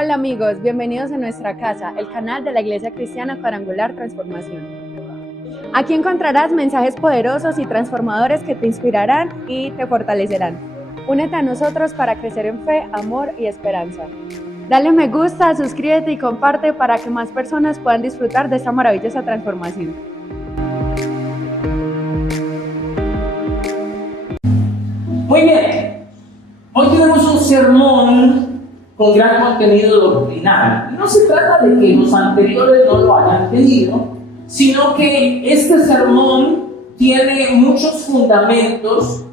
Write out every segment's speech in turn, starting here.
Hola amigos, bienvenidos a nuestra casa, el canal de la Iglesia Cristiana Cuadrangular Transformación. Aquí encontrarás mensajes poderosos y transformadores que te inspirarán y te fortalecerán. Únete a nosotros para crecer en fe, amor y esperanza. Dale me gusta, suscríbete y comparte para que más personas puedan disfrutar de esta maravillosa transformación. Muy bien, hoy tenemos un sermón con gran contenido doctrinal. No se trata de que los anteriores no lo hayan pedido, sino que este sermón tiene muchos fundamentos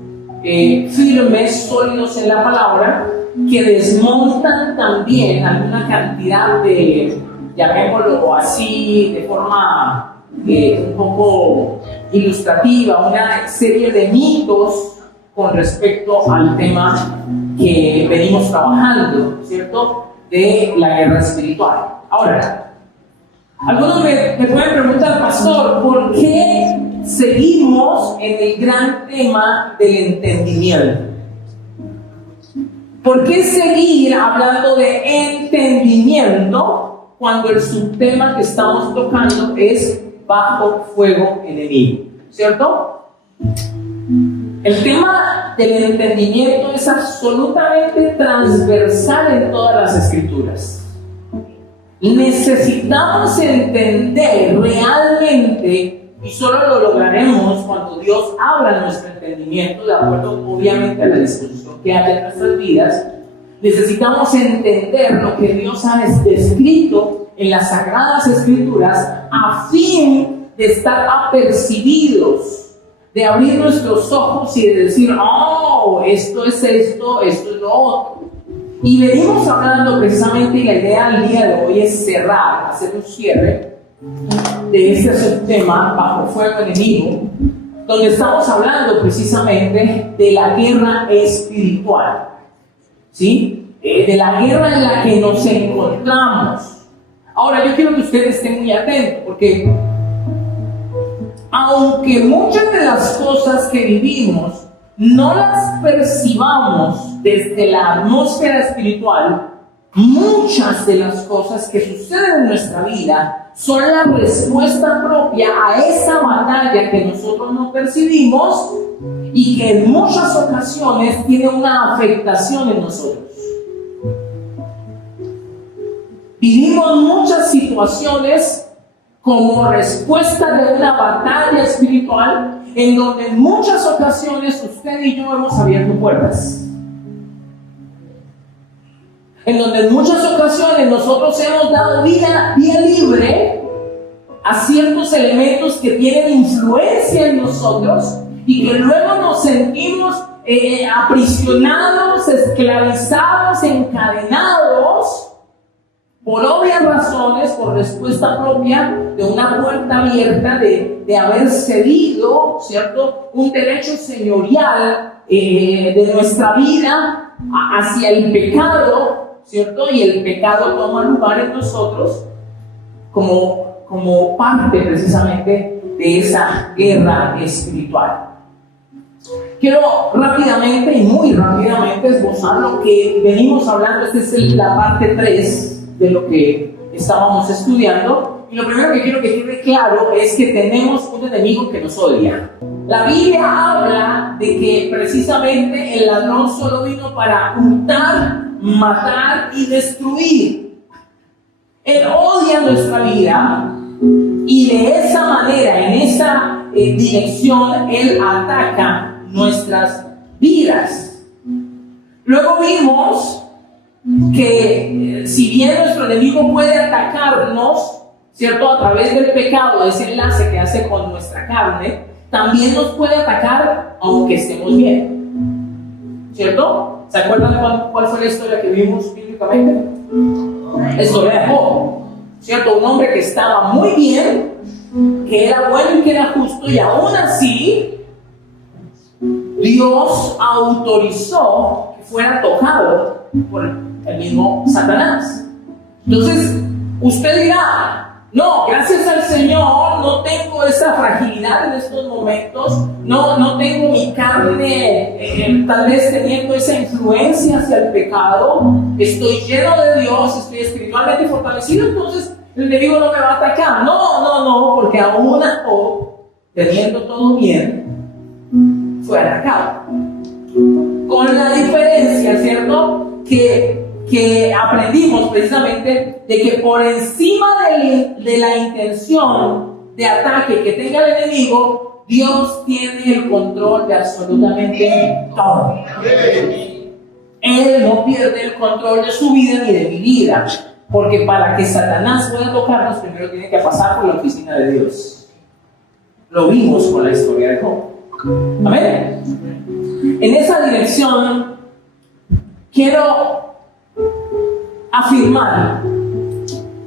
firmes, sólidos en la palabra, que desmontan también alguna cantidad de, llamémoslo así, de forma un poco ilustrativa, una serie de mitos con respecto al tema que venimos trabajando, ¿cierto? De la guerra espiritual. Ahora, algunos me pueden preguntar, pastor, ¿por qué seguimos en el gran tema del entendimiento? ¿Por qué seguir hablando de entendimiento cuando el subtema que estamos tocando es bajo fuego enemigo? ¿Cierto? El tema del entendimiento es absolutamente transversal en todas las escrituras. Necesitamos entender realmente, y solo lo lograremos cuando Dios abra nuestro entendimiento, de acuerdo obviamente a la disposición que haya en nuestras vidas. Necesitamos entender lo que Dios ha descrito en las Sagradas Escrituras a fin de estar apercibidos, de abrir nuestros ojos y de decir, oh, esto es lo otro. Y venimos hablando precisamente, y la idea del día de hoy es cerrar, hacer un cierre de este subtema bajo fuego enemigo, donde estamos hablando precisamente de la guerra espiritual, ¿sí? De la guerra en la que nos encontramos. Ahora, yo quiero que ustedes estén muy atentos, porque aunque muchas de las cosas que vivimos no las percibamos desde la atmósfera espiritual, muchas de las cosas que suceden en nuestra vida son la respuesta propia a esa batalla que nosotros no percibimos y que en muchas ocasiones tiene una afectación en nosotros. Vivimos muchas situaciones como respuesta de una batalla espiritual en donde en muchas ocasiones usted y yo hemos abierto puertas. En donde en muchas ocasiones nosotros hemos dado vía libre a ciertos elementos que tienen influencia en nosotros y que luego nos sentimos aprisionados, esclavizados, encadenados, por obvias razones, por respuesta propia de una puerta abierta de haber cedido, ¿cierto?, un derecho señorial de nuestra vida hacia el pecado, ¿cierto? Y el pecado toma lugar en nosotros como parte precisamente de esa guerra espiritual. Quiero rápidamente y muy rápidamente esbozar lo que venimos hablando. Esta es la parte 3 de lo que estábamos estudiando, y lo primero que quiero que quede claro es que tenemos un enemigo que nos odia. La Biblia habla de que precisamente el ladrón solo vino para hurtar, matar y destruir. Él odia nuestra vida y de esa manera, en esa dirección, él ataca nuestras vidas. Luego vimos que si bien nuestro enemigo puede atacarnos, ¿cierto?, a través del pecado, ese enlace que hace con nuestra carne, también nos puede atacar aunque estemos bien, ¿cierto? ¿Se acuerdan cuál fue la historia que vimos bíblicamente? La historia de Job, ¿cierto? Un hombre que estaba muy bien, que era bueno y que era justo, y aún así Dios autorizó que fuera tocado por el mismo Satanás. Entonces, usted dirá, No, gracias al Señor no tengo esa fragilidad en estos momentos, no tengo mi carne tal vez teniendo esa influencia hacia el pecado, estoy lleno de Dios, estoy espiritualmente fortalecido, entonces el enemigo no me va a atacar. No, porque aún a todo, teniendo todo bien, fue atacado. Con la diferencia, ¿cierto? Que aprendimos precisamente de que por encima de la intención de ataque que tenga el enemigo, Dios tiene el control de absolutamente todo. Él no pierde el control de su vida ni de mi vida, porque para que Satanás pueda tocarnos, primero tiene que pasar por la oficina de Dios. Lo vimos con la historia de Job. Amén. En esa dirección quiero afirmar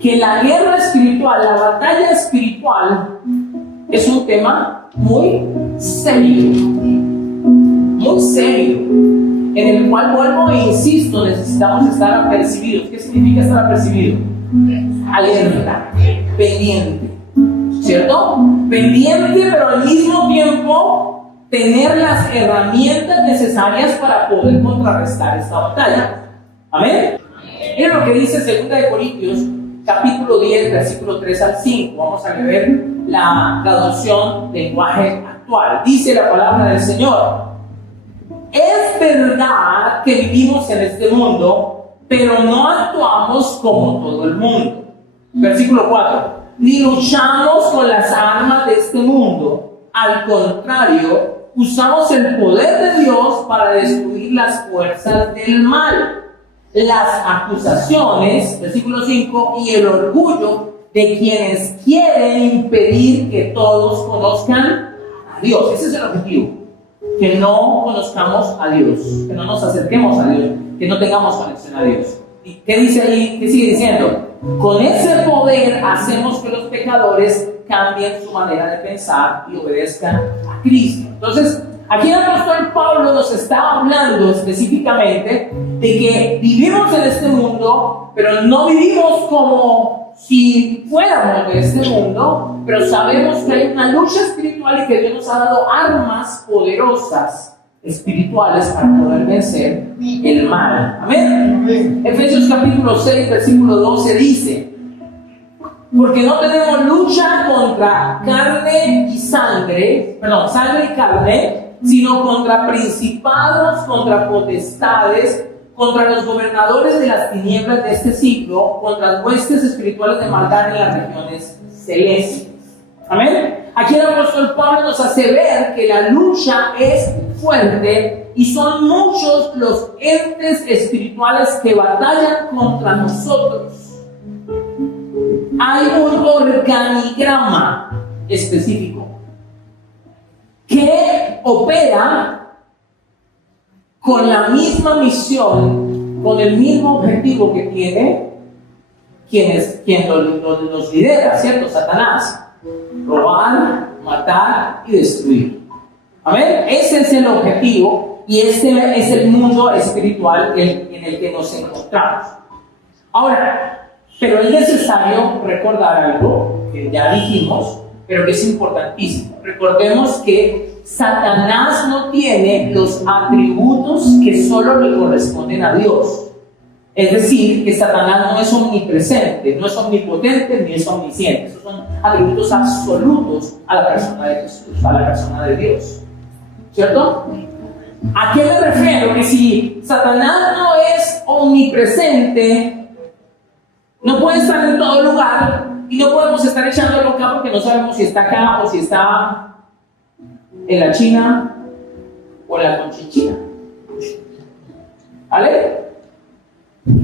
que la guerra espiritual, la batalla espiritual, es un tema muy serio, en el cual vuelvo e insisto, necesitamos estar apercibidos. ¿Qué significa estar apercibido? Alerta, pendiente, ¿cierto? Pendiente, pero al mismo tiempo tener las herramientas necesarias para poder contrarrestar esta batalla. ¿Amén? Miren lo que dice 2 Corintios, capítulo 10, versículo 3 al 5. Vamos a leer la traducción lenguaje actual. Dice la palabra del Señor: es verdad que vivimos en este mundo, pero no actuamos como todo el mundo. Versículo 4. Ni luchamos con las armas de este mundo. Al contrario, usamos el poder de Dios para destruir las fuerzas del mal, las acusaciones, versículo 5, y el orgullo de quienes quieren impedir que todos conozcan a Dios. Ese es el objetivo, que no conozcamos a Dios, que no nos acerquemos a Dios, que no tengamos conexión a Dios. ¿Y qué dice ahí? ¿Qué sigue diciendo? Con ese poder hacemos que los pecadores cambien su manera de pensar y obedezcan a Cristo. Entonces, aquí el apóstol Pablo nos está hablando específicamente de que vivimos en este mundo, pero no vivimos como si fuéramos de este mundo, pero sabemos que hay una lucha espiritual y que Dios nos ha dado armas poderosas espirituales para poder vencer el mal. Amén. Efesios capítulo 6, versículo 12 dice: porque no tenemos lucha contra carne y sangre y carne, sino contra principados, contra potestades, contra los gobernadores de las tinieblas de este siglo, contra las huestes espirituales de maldad en las regiones celestes. Amén. Aquí el apóstol Pablo nos hace ver que la lucha es fuerte y son muchos los entes espirituales que batallan contra nosotros. Hay un organigrama específico que opera con la misma misión, con el mismo objetivo que tiene quien los lidera, ¿cierto? Satanás: robar, matar y destruir. Amén. Ese es el objetivo y este es el mundo espiritual en el que nos encontramos. Ahora, pero es necesario recordar algo que ya dijimos, pero que es importantísimo. Recordemos que Satanás no tiene los atributos que solo le corresponden a Dios. Es decir, que Satanás no es omnipresente, no es omnipotente ni es omnisciente. Esos son atributos absolutos a la persona de Jesús, a la persona de Dios. ¿Cierto? ¿A qué me refiero? Que si Satanás no es omnipresente, no puede estar en todo lugar y no podemos estar echándolo acá porque no sabemos si está acá o si está en la China o en la Conchinchina. ¿Vale?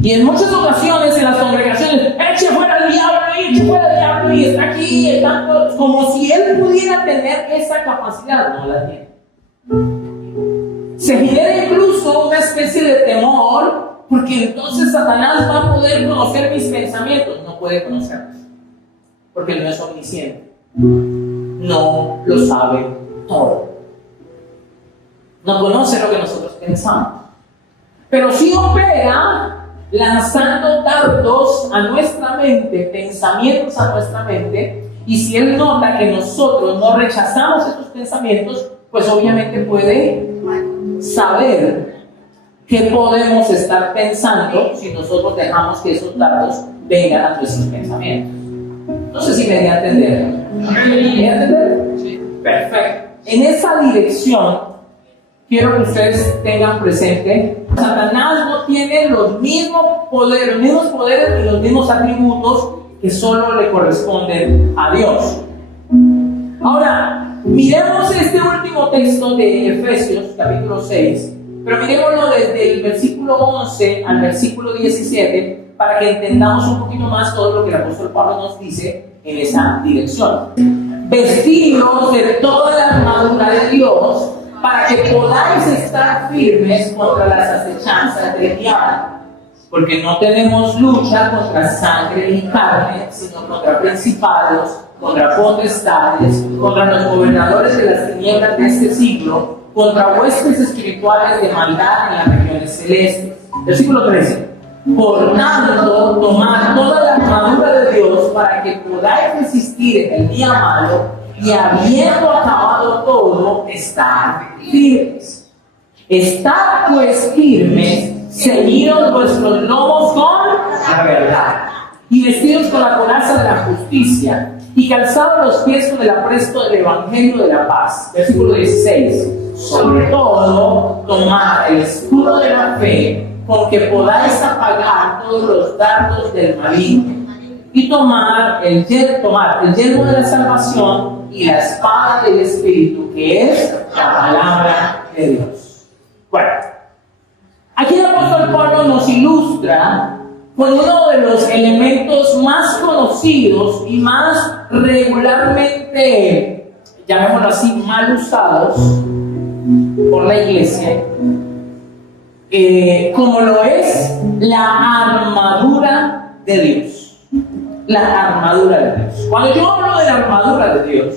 Y en muchas ocasiones en las congregaciones, eche fuera el diablo y está aquí, está como si él pudiera tener esa capacidad. No la tiene. Se genera incluso una especie de temor, porque entonces Satanás va a poder conocer mis pensamientos. No puede conocerlos, porque él no es omnisciente, no lo sabe todo, no conoce lo que nosotros pensamos, pero sí opera lanzando dardos a nuestra mente pensamientos a nuestra mente, y si Él nota que nosotros no rechazamos estos pensamientos, pues obviamente puede saber qué podemos estar pensando si nosotros dejamos que esos datos vengan a nuestros pensamientos. No sé si me di a entender. ¿Me di a entender? Sí. Perfecto. En esa dirección, quiero que ustedes tengan presente, Satanás no tiene los mismos poderes ni los mismos atributos que solo le corresponden a Dios. Ahora, miremos este último texto de Efesios, capítulo 6, pero miremoslo desde el versículo 11 al versículo 17, para que entendamos un poquito más todo lo que el apóstol Pablo nos dice en esa dirección. Vestidos de toda la armadura de Dios, para que podáis estar firmes contra las acechanzas del diablo. Porque no tenemos lucha contra sangre y carne, sino contra principados, contra potestades, contra los gobernadores de las tinieblas de este siglo, contra huestes espirituales de maldad en las regiones celestes. Versículo 13. Por tanto, tomad toda la armadura de Dios para que podáis resistir en el día malo y habiendo acabado todo, estar firmes. Estad pues firmes, ceñidos vuestros lomos con la verdad, y vestidos con la coraza de la justicia, y calzados los pies con el apresto del evangelio de la paz. Versículo 16. Sobre todo, tomad el escudo de la fe, con que podáis apagar todos los dardos del maligno, y tomar el yelmo de la salvación y la espada del Espíritu, que es la palabra de Dios. Bueno, aquí el apóstol Pablo nos ilustra con uno de los elementos más conocidos y más regularmente, llamémoslo así, mal usados por la iglesia, como lo es la armadura de Dios. La armadura de Dios. Cuando yo hablo de la armadura de Dios,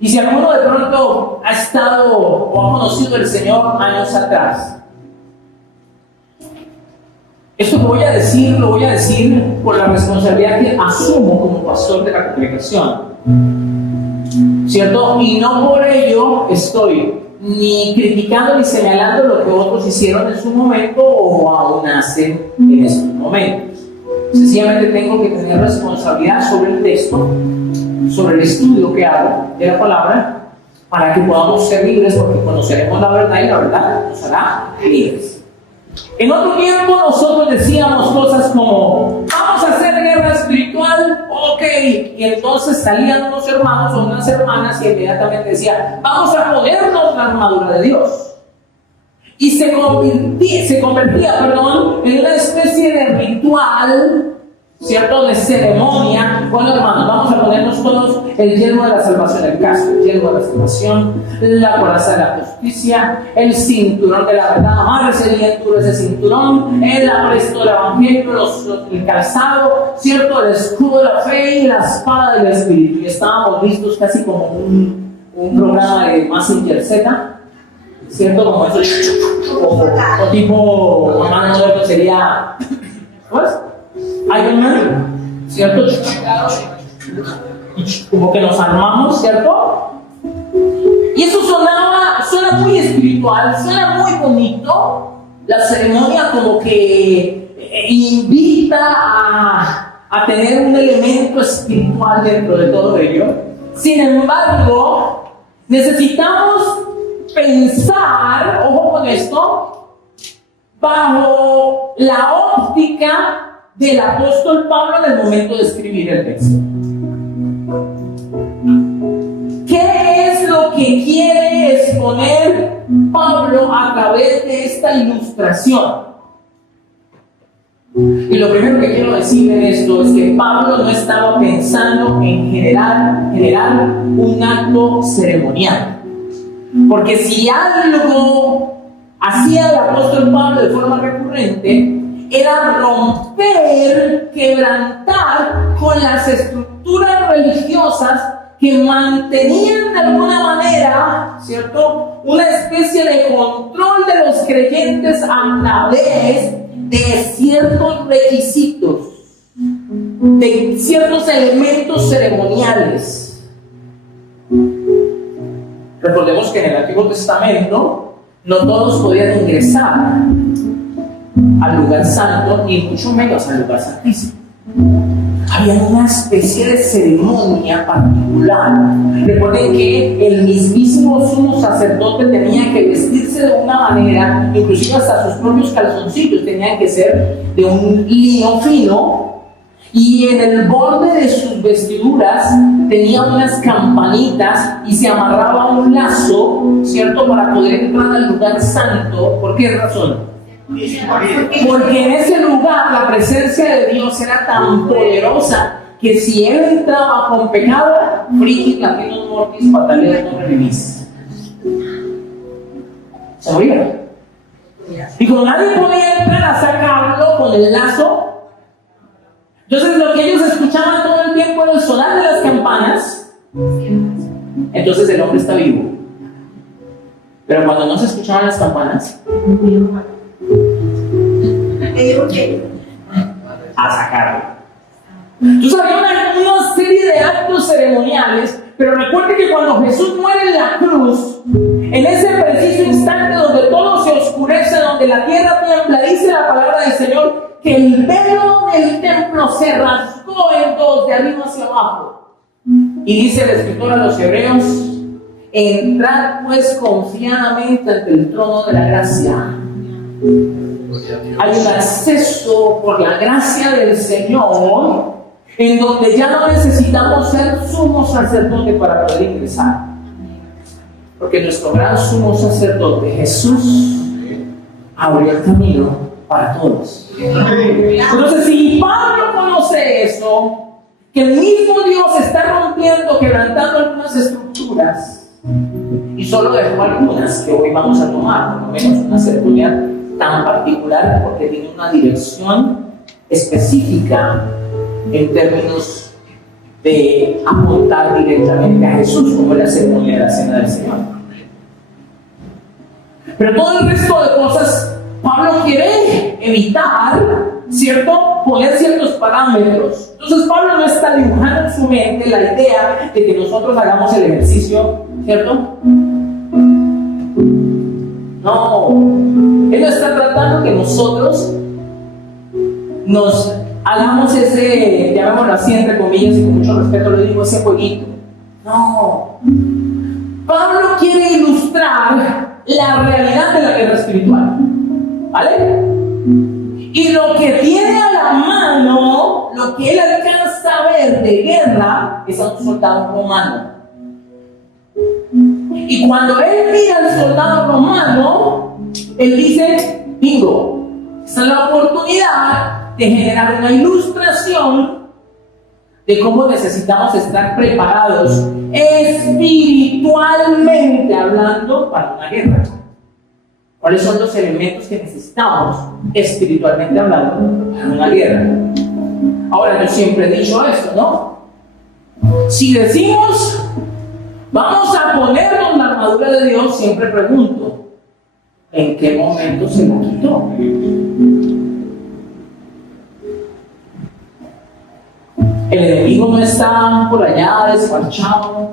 y si alguno de pronto ha estado o ha conocido al Señor años atrás, esto que voy a decir, lo voy a decir por la responsabilidad que asumo como pastor de la congregación, ¿cierto? Y no por ello estoy ni criticando ni señalando lo que otros hicieron en su momento o aún hacen en estos momentos. Sencillamente tengo que tener responsabilidad sobre el texto, sobre el estudio que hago de la palabra, para que podamos ser libres, porque conoceremos la verdad y la verdad nos hará libres. En otro tiempo nosotros decíamos cosas como: vamos a hacer guerra espiritual, ok, y entonces salían unos hermanos o unas hermanas y inmediatamente decían: vamos a ponernos la armadura de Dios. Y se convertía, en una especie de ritual, ¿cierto? De ceremonia. Bueno, hermanos, vamos a ponernos todos el yelmo de la salvación, el casco, el yelmo de la salvación, la coraza de la justicia, el cinturón de la verdad, amarse bien duro ese cinturón, el apresto del evangelio, el calzado, ¿cierto? El escudo de la fe y la espada del Espíritu. Y estábamos listos casi como un programa de Mazinger Z, ¿cierto? Como eso, o tipo, hermano moderno sería, ¿pues? Iron Man, ¿cierto? Como que nos armamos, ¿cierto? Y eso suena muy espiritual, suena muy bonito. La ceremonia como que invita a tener un elemento espiritual dentro de todo ello. Sin embargo, necesitamos pensar, ojo con esto, bajo la óptica del apóstol Pablo en el momento de escribir el texto. ¿Qué es lo que quiere exponer Pablo a través de esta ilustración? Y lo primero que quiero decir en esto es que Pablo no estaba pensando en generar un acto ceremonial. Porque si algo hacía el apóstol Pablo de forma recurrente, era romper, quebrantar con las estructuras religiosas que mantenían de alguna manera, ¿cierto?, una especie de control de los creyentes a través de ciertos requisitos. de ciertos elementos ceremoniales. Recordemos que en el Antiguo Testamento no todos podían ingresar al lugar santo, ni mucho menos al lugar santísimo. Había una especie de ceremonia particular. Recuerden que el mismísimo sumo sacerdote tenía que vestirse de una manera, inclusive hasta sus propios calzoncillos tenían que ser de un lino fino, y en el borde de sus vestiduras tenía unas campanitas y se amarraba un lazo, ¿cierto?, para poder entrar al lugar santo. ¿Por qué razón? Porque en ese lugar la presencia de Dios era tan poderosa que si él entraba con pecado, frigis, latinos, mortis, pataleas, no revivis, se moría. Y como nadie podía entrar a sacarlo con el lazo, entonces lo que ellos escuchaban todo el tiempo era el sonar de las campanas. Entonces el hombre está vivo. Pero cuando no se escuchaban las campanas, a sacarlo. Entonces había una serie de actos ceremoniales, pero recuerde que cuando Jesús muere en la cruz, en ese preciso instante donde todo se oscurece, donde la tierra tiembla, dice la palabra del Señor que el velo del templo se rasgó en dos, de arriba hacia abajo. Y dice el escritor a los hebreos: entrad pues confiadamente ante el trono de la gracia. Hay un acceso por la gracia del Señor en donde ya no necesitamos ser sumo sacerdote para poder ingresar, porque nuestro gran sumo sacerdote Jesús abrió el camino para todos. Entonces, si Pablo conoce eso, que el mismo Dios está rompiendo, quebrantando algunas estructuras, y solo dejó algunas que hoy vamos a tomar, por lo menos una ceremonia tan particular, porque tiene una dirección específica en términos de apuntar directamente a Jesús, como la ceremonia de la Cena del Señor. Pero todo el resto de cosas, Pablo quiere evitar, ¿cierto?, poner ciertos parámetros. Entonces Pablo no está dibujando en su mente la idea de que nosotros hagamos el ejercicio, ¿cierto? No, él no está tratando que nosotros nos hagamos ese, llamémoslo así entre comillas y con mucho respeto le digo, ese jueguito. No, Pablo quiere ilustrar la realidad de la guerra espiritual, ¿vale? Y lo que tiene a la mano, lo que él alcanza a ver de guerra, es a un soldado romano. Y cuando él mira al soldado romano, él dice: bingo, esta es la oportunidad de generar una ilustración de cómo necesitamos estar preparados espiritualmente hablando para una guerra. ¿Cuáles son los elementos que necesitamos espiritualmente hablando para una guerra? Ahora, yo siempre he dicho esto, ¿no? Si decimos vamos a ponernos la armadura de Dios, siempre pregunto: ¿en qué momento se la quitó? El enemigo no está por allá desparchado.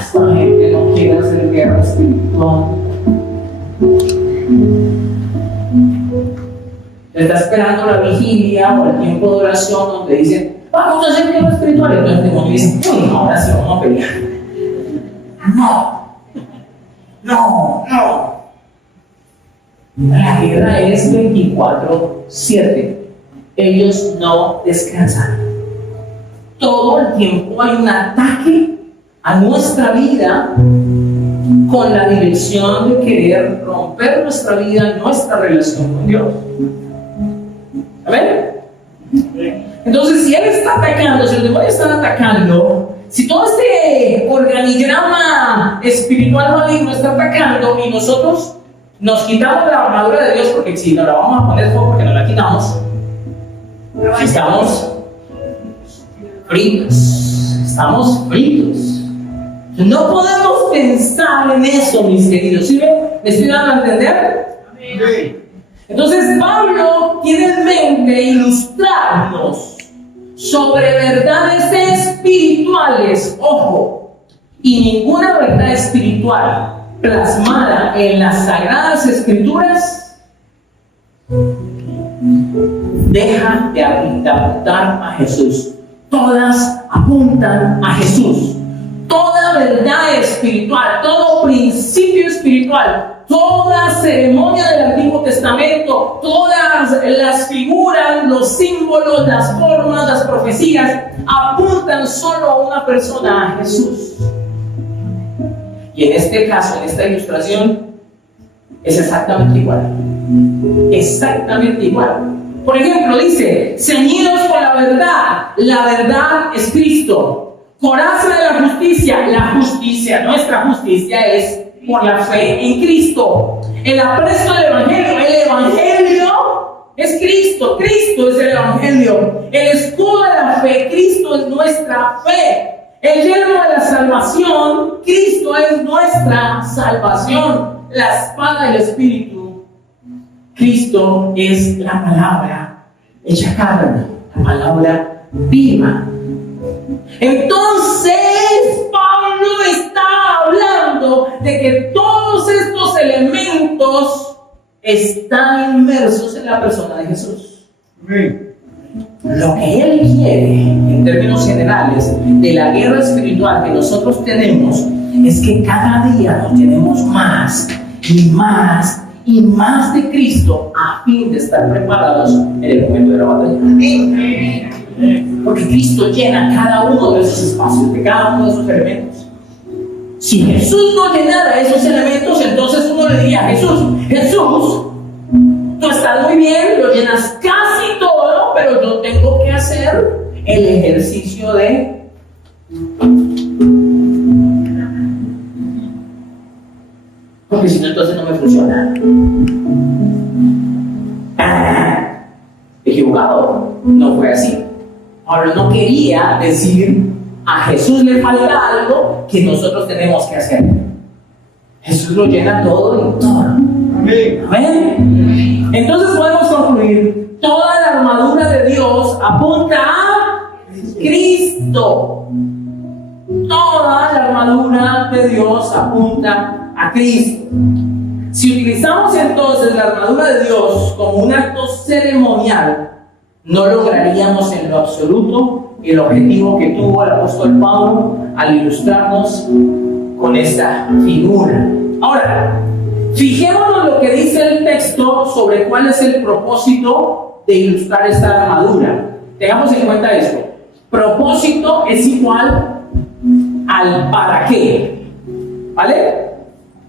Esta gente no quiere hacer guerra espiritual. Está esperando la vigilia o el tiempo de oración donde dicen: vamos a hacer guerra espiritual. Entonces el demonio dice: ahora sí vamos a pelear. No. La guerra es 24/7. Ellos no descansan. Todo el tiempo hay un ataque a nuestra vida con la dirección de querer romper nuestra vida, nuestra relación con Dios. ¿Amén? Entonces, si él está atacando, si los demonios están atacando, si todo este organigrama espiritual maligno está atacando y nosotros nos quitamos la armadura de Dios, porque si no la vamos a poner fuego porque no la quitamos, estamos fritos. No podemos pensar en eso, mis queridos. ¿Sí me estoy dando a entender? Amén. Entonces Pablo tiene en mente ilustrarnos sobre verdades espirituales, ojo, y ninguna verdad espiritual plasmada en las Sagradas Escrituras deja de apuntar a Jesús. Todas apuntan a Jesús. Toda verdad espiritual, todo principio espiritual, toda ceremonia del Antiguo Testamento, todas las figuras, los símbolos, las formas, las profecías, apuntan solo a una persona, a Jesús. Y en este caso, en esta ilustración, es exactamente igual. Exactamente igual. Por ejemplo, dice, ceñidos con la verdad es Cristo. Coraza de la justicia, nuestra justicia es por la fe en Cristo. El apresto del Evangelio es Cristo, Cristo es el Evangelio. El escudo de la fe, Cristo es nuestra fe. El yelmo de la salvación, Cristo es nuestra salvación. La espada del Espíritu, Cristo es la palabra hecha carne, la palabra viva. Entonces Pablo está hablando de que todos estos elementos están inmersos en la persona de Jesús. Lo que él quiere, en términos generales, de la guerra espiritual que nosotros tenemos, es que cada día nos tenemos más y más y más de Cristo a fin de estar preparados en el momento de la batalla. Porque Cristo llena cada uno de esos espacios, de cada uno de esos elementos. Si Jesús no llenara esos elementos, entonces uno le diría a Jesús, tú estás muy bien, lo llenas casi todo, pero yo tengo que hacer el ejercicio de... Porque si no, entonces no me funciona. Equivocado, no fue así. Ahora, no quería decir a Jesús le falta algo que nosotros tenemos que hacer. Jesús lo llena todo y todo. Amén. Entonces podemos concluir: toda la armadura de Dios apunta a Cristo. Toda la armadura de Dios apunta a Cristo. Si utilizamos entonces la armadura de Dios como un acto ceremonial, no lograríamos en lo absoluto el objetivo que tuvo el apóstol Pablo al ilustrarnos con esta figura. Ahora, fijémonos lo que dice el texto sobre cuál es el propósito de ilustrar esta armadura. Tengamos en cuenta esto: propósito es igual al para qué. ¿Vale?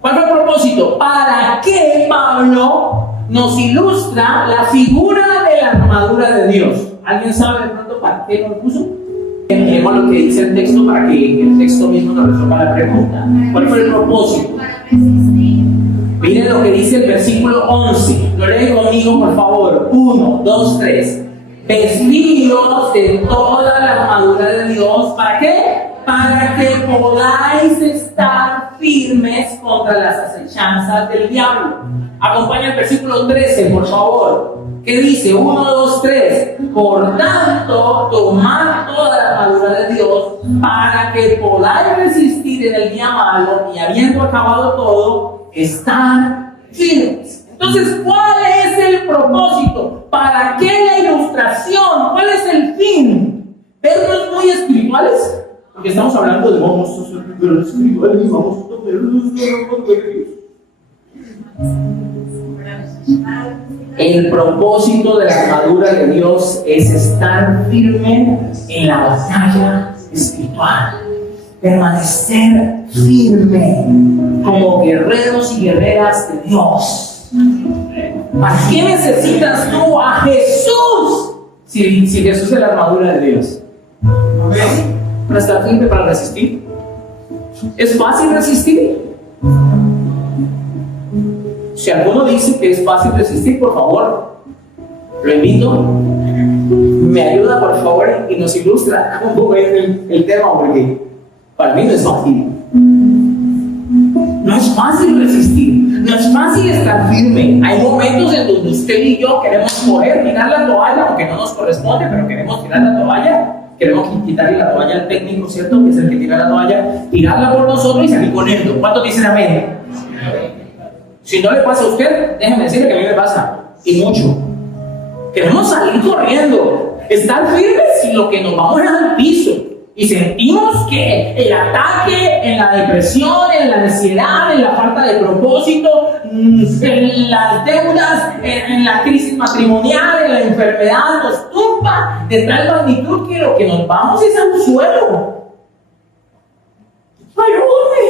¿Cuál fue el propósito? ¿Para qué Pablo nos ilustra la figura de la armadura de Dios? ¿Alguien sabe de pronto para qué lo puso? Leemos lo que dice el texto para que el texto mismo nos resuelva la pregunta. ¿Cuál fue el propósito? Miren lo que dice el versículo 11. Lo leen conmigo, por favor. 1, 2, 3. Vestidos de toda la armadura de Dios. ¿Para qué? Para que podáis estar firmes contra las acechanzas del diablo. Acompaña el versículo 13, por favor. ¿Qué dice? 1, 2, 3. Por tanto, tomad toda la armadura de Dios para que podáis resistir en el día malo y, habiendo acabado todo, estar firmes. Entonces, ¿cuál es el propósito? ¿Para qué la ilustración? ¿Cuál es el fin? ¿Vernos muy espirituales? Porque estamos hablando de monstruos espirituales y vamos a verlos. El propósito de la armadura de Dios es estar firme en la batalla espiritual, permanecer firme como guerreros y guerreras de Dios. ¿Para qué necesitas tú a Jesús si Jesús es la armadura de Dios? ¿Amén? ¿Para estar firme, para resistir? ¿Es fácil resistir? Si alguno dice que es fácil resistir, por favor, lo invito, me ayuda por favor y nos ilustra cómo es el tema, porque para mí no es fácil. No es fácil resistir. No es fácil estar firme. Hay momentos en donde usted y yo queremos coger, tirar la toalla, aunque no nos corresponde, pero queremos tirar la toalla. Queremos quitarle la toalla al técnico, ¿cierto? Que es el que tira la toalla, tirarla por nosotros y salir con esto. ¿Cuántos dicen amén? Si no le pasa a usted, déjeme decirle que a mí me pasa. Y mucho. Queremos salir corriendo, estar firmes y lo que nos vamos es al piso. Y sentimos que el ataque, en la depresión, en la ansiedad, en la falta de propósito, en las deudas, en la crisis matrimonial, en la enfermedad, nos tumba de tal magnitud que lo que nos vamos es al suelo. ¡Ayúdame!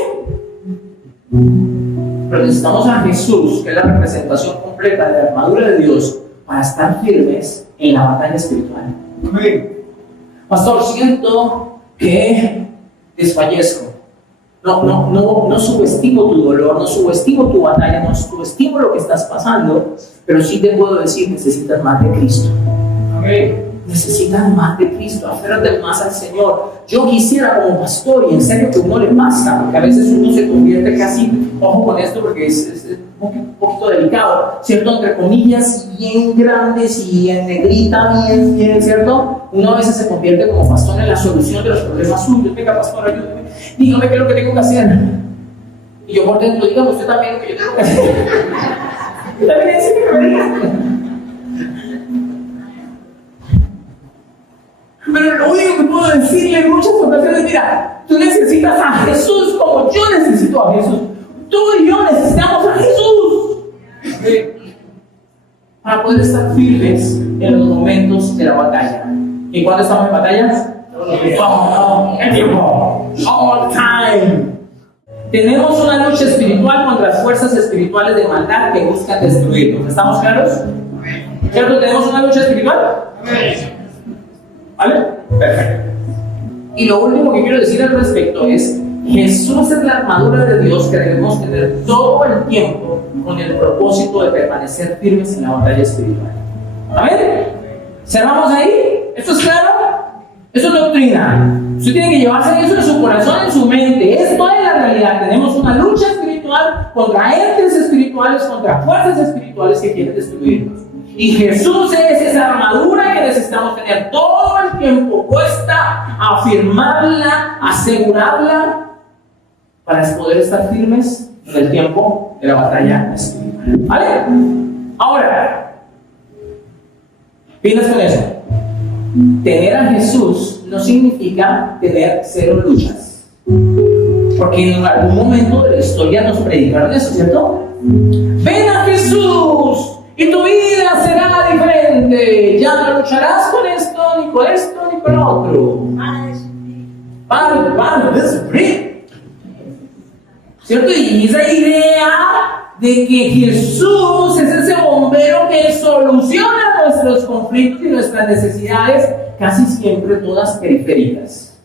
Pero necesitamos a Jesús, que es la representación completa de la armadura de Dios, para estar firmes en la batalla espiritual. Pastor, siento que desfallezco. No subestimo tu dolor, no subestimo tu batalla, no subestimo lo que estás pasando, pero sí te puedo decir, necesitas más de Cristo. Necesitas más de Cristo, aférrate más al Señor. Yo quisiera como pastor, y en serio que uno le pasa, porque a veces uno se convierte casi, ojo con esto porque es un poquito delicado, ¿cierto? Entre comillas, bien grandes y en negrita, bien, ¿cierto? Uno a veces se convierte como pastor en la solución de los problemas suyos. Venga, pastor, ayúdame, dígame qué es lo que tengo que hacer. Y yo por dentro, dígame usted también lo que yo tengo que hacer. Yo también necesito que me diga. Pero lo único que puedo decirle en muchas ocasiones, mira, tú necesitas a Jesús como yo necesito a Jesús. Tú y yo necesitamos a Jesús para poder estar firmes en los momentos de la batalla. ¿Y cuándo estamos en batallas? Todo el tiempo. All time. Tenemos una lucha espiritual contra las fuerzas espirituales de maldad que buscan destruirnos. ¿Estamos claros? ¿Cierto? ¿Tenemos una lucha espiritual? ¿Vale? Perfecto. Y lo último que quiero decir al respecto es: Jesús es la armadura de Dios que debemos tener todo el tiempo con el propósito de permanecer firmes en la batalla espiritual. ¿Amén? ¿Cerramos ahí? ¿Esto es claro? Eso es doctrina. Usted tiene que llevarse eso en su corazón, en su mente. Esto es la realidad. Tenemos una lucha espiritual contra entes espirituales, contra fuerzas espirituales que quieren destruirnos. Y Jesús es esa armadura que necesitamos tener todo el tiempo puesta, afirmarla, asegurarla, para poder estar firmes en el tiempo de la batalla espiritual. ¿Vale? Ahora, piensas con eso. Tener a Jesús no significa tener cero luchas. Porque en algún momento de la historia nos predicaron eso, ¿cierto? Ven a Jesús y tu vida será diferente. Ya no lucharás con esto, ni con lo otro. Para de sufrir. ¿Cierto? Y esa idea de que Jesús es ese bombero que soluciona nuestros conflictos y nuestras necesidades, casi siempre todas periféricas.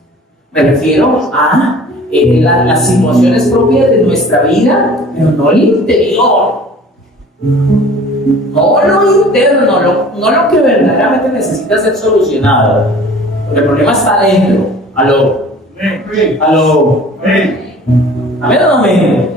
Me refiero a las situaciones propias de nuestra vida, pero no el interior. No lo interno, no lo que verdaderamente necesita ser solucionado. Porque el problema está adentro. Aló. Amén o no amén.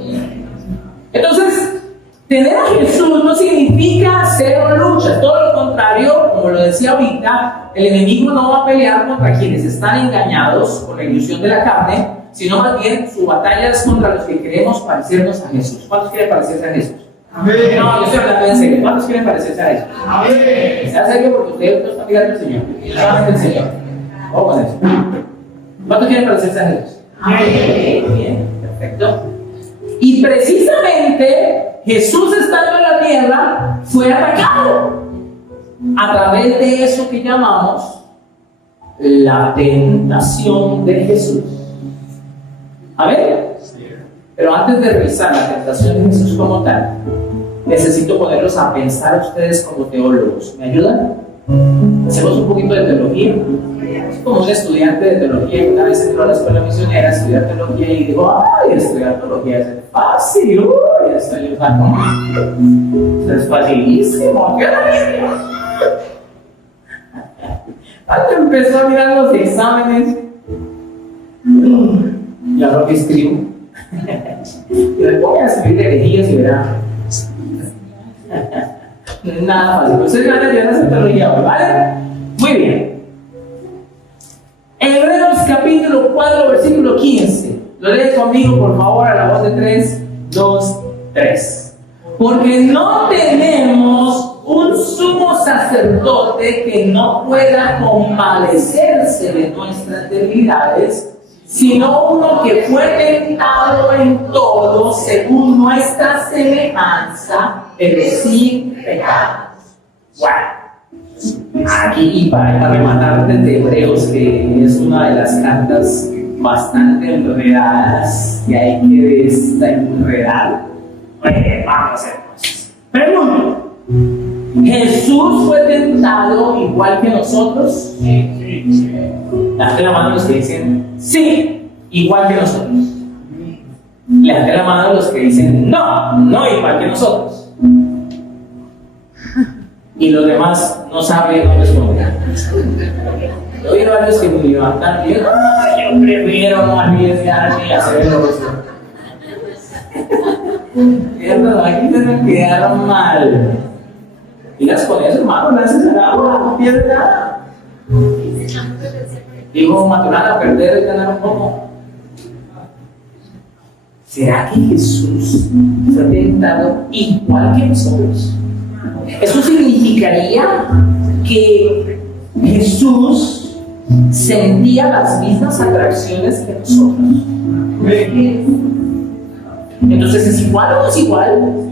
Entonces, tener a Jesús no significa cero lucha. Todo lo contrario, como lo decía ahorita, el enemigo no va a pelear contra quienes están engañados por la ilusión de la carne, sino más bien su batalla es contra los que queremos parecernos a Jesús. ¿Cuántos quieren parecerse a Jesús? Amén. No, yo estoy hablando en serio. ¿Cuántos quieren parecerse a Jesús? Amén. Sea serio porque ustedes no están mirando al Señor. Solamente el Señor. Vamos a eso. ¿Cuántos quieren parecerse a Jesús? Amén. Bien, perfecto. Y precisamente Jesús, estando en la tierra, fue atacado a través de eso que llamamos la tentación de Jesús. A ver, pero antes de revisar la tentación de Jesús como tal, necesito ponerlos a pensar a ustedes como teólogos. ¿Me ayudan? Hacemos un poquito de teología. Como un estudiante de teología, una vez entró a la escuela misionera a estudiar teología y digo, ay, estudiar teología es fácil, uy, estoy usando. Es facilísimo, ¿qué Antes empezó a mirar los exámenes, y ahora que escribo, y le voy a escribir herejías y verá. No es nada fácil. Ustedes van a llevar esa teología hoy, ¿vale? Muy bien. Hebreos capítulo 4, versículo 15. Lo lees conmigo, por favor, a la voz de 3, 2, 3. Porque no tenemos un sumo sacerdote que no pueda compadecerse de nuestras debilidades, sino uno que fue tentado en todo según nuestra semejanza, pero sin pecados. Bueno, aquí y para rematar desde Hebreos, que es una de las cartas bastante enredadas que hay que desenredar. Vamos a hacer cosas. Pregunta: ¿Jesús fue tentado igual que nosotros? Sí. Levante la mano los que dicen sí, igual que nosotros. Levante la mano los que dicen no, no igual que nosotros. Y los demás no saben dónde responder. Yo vi varios que me levantan y yo prefiero no arriesgarme y hacer lo que sea. Aquí se me quedaron mal. Y las con eso, hermano, gracias al agua, no pierde nada. Digo, maturar a perder y ganar un poco. ¿Será que Jesús fue tentado igual que nosotros? Eso significaría que Jesús sentía las mismas atracciones que nosotros. Entonces, ¿es igual o no es igual?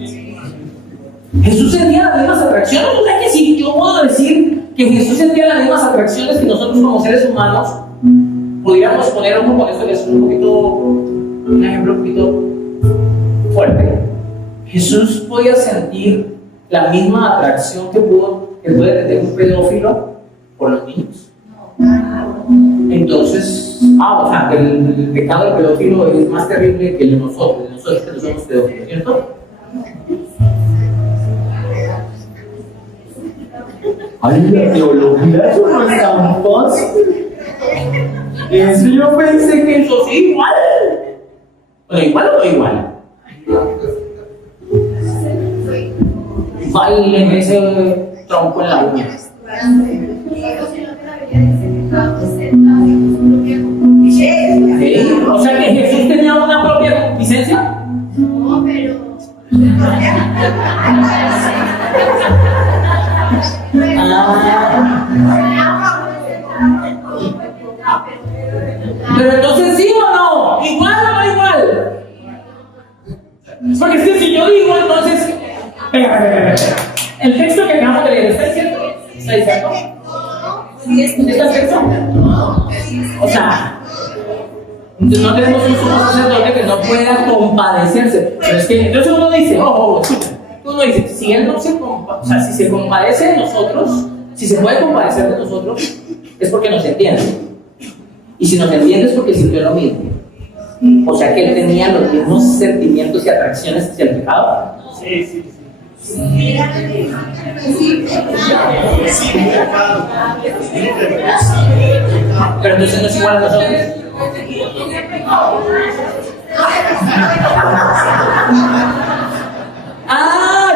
Jesús sentía las mismas atracciones. O sea que si yo puedo decir que Jesús sentía las mismas atracciones que nosotros como seres humanos, podríamos poner un poco con esto que es un ejemplo un poquito fuerte. Jesús podía sentir la misma atracción que puede tener un pedófilo por los niños. Entonces, o sea, que el pecado del pedófilo es más terrible que el de nosotros que no somos pedófilos, ¿cierto? Ay, la teología, eso no es tan fácil. Eso yo pensé que eso sí, igual. Bueno, igual o no igual. Bailen ese tronco en la uña. ¿Sí? O sea que Jesús tenía una propia licencia. No, pero. Pero entonces sí o no, igual o no igual. Porque es que si yo digo entonces, el texto que acabamos de leer, ¿está diciendo? ¿Está diciendo? ¿Está texto? O sea, no tenemos un sumo sacerdote que no pueda compadecerse. Pero es que entonces uno dice, escucha. Uno dice, si él no se si se compadece de nosotros, si se puede compadecer de nosotros, es porque nos entiende. Y si nos entiende es porque sintió lo mismo. O sea que él tenía los mismos sentimientos y atracciones hacia el pecado. Sí. Pero entonces no es igual a nosotros.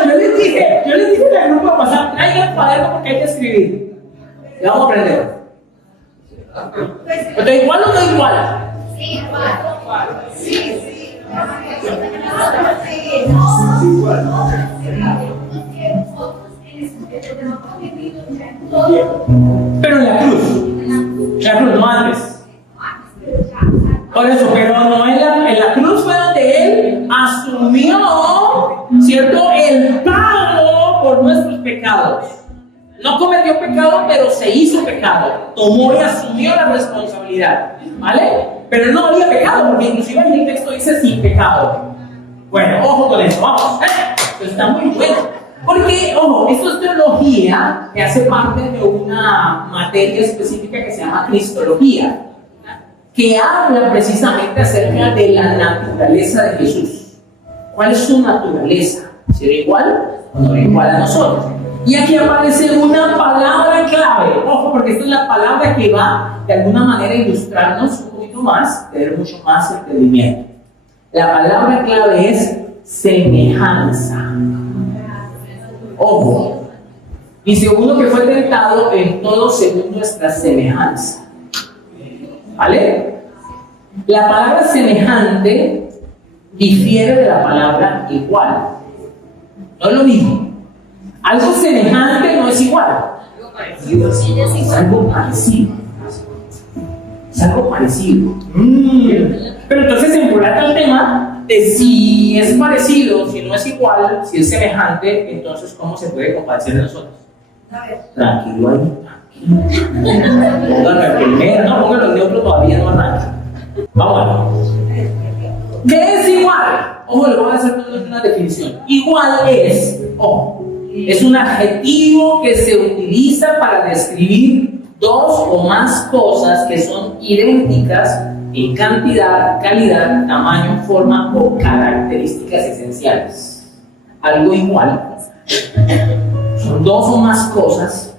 Yo les dije en el grupo de WhatsApp, traigan el cuaderno porque hay que escribir. Y vamos a aprender. ¿Pero igual o no igual? Sí, igual. Sí. Pero en la cruz, no antes. Por eso, pero no en la cruz fue donde él asumió, ¿cierto?, el pago por nuestros pecados. No cometió pecado, pero se hizo pecado. Tomó y asumió la responsabilidad, ¿vale? Pero no había pecado, porque inclusive en el texto dice sin pecado. Bueno, ojo con eso, vamos. Esto está muy bueno. Porque, ojo, esto es teología que hace parte de una materia específica que se llama cristología, que habla precisamente acerca de la naturaleza de Jesús. ¿Cuál es su naturaleza? ¿Será igual o no igual a nosotros? Y aquí aparece una palabra clave. Ojo, porque esta es la palabra que va de alguna manera a ilustrarnos un poquito más, tener mucho más entendimiento. La palabra clave es semejanza. Ojo. Dice uno que fue tentado en todo según nuestra semejanza. ¿Vale? La palabra semejante difiere de la palabra igual. No es lo mismo. Algo semejante no es igual. Es algo parecido. Es algo parecido. Pero entonces se embolata el tema de si es parecido, si no es igual, si es semejante, entonces ¿cómo se puede compadecer de nosotros? Tranquilo ahí, tranquilo. Póngalo primero, no, póngalo neutro, todavía no arranca. Vamos a ver. ¿Qué es igual? Ojo, le voy a hacer una definición. Igual es, ojo, es un adjetivo que se utiliza para describir dos o más cosas que son idénticas en cantidad, calidad, tamaño, forma o características esenciales. Algo igual son dos o más cosas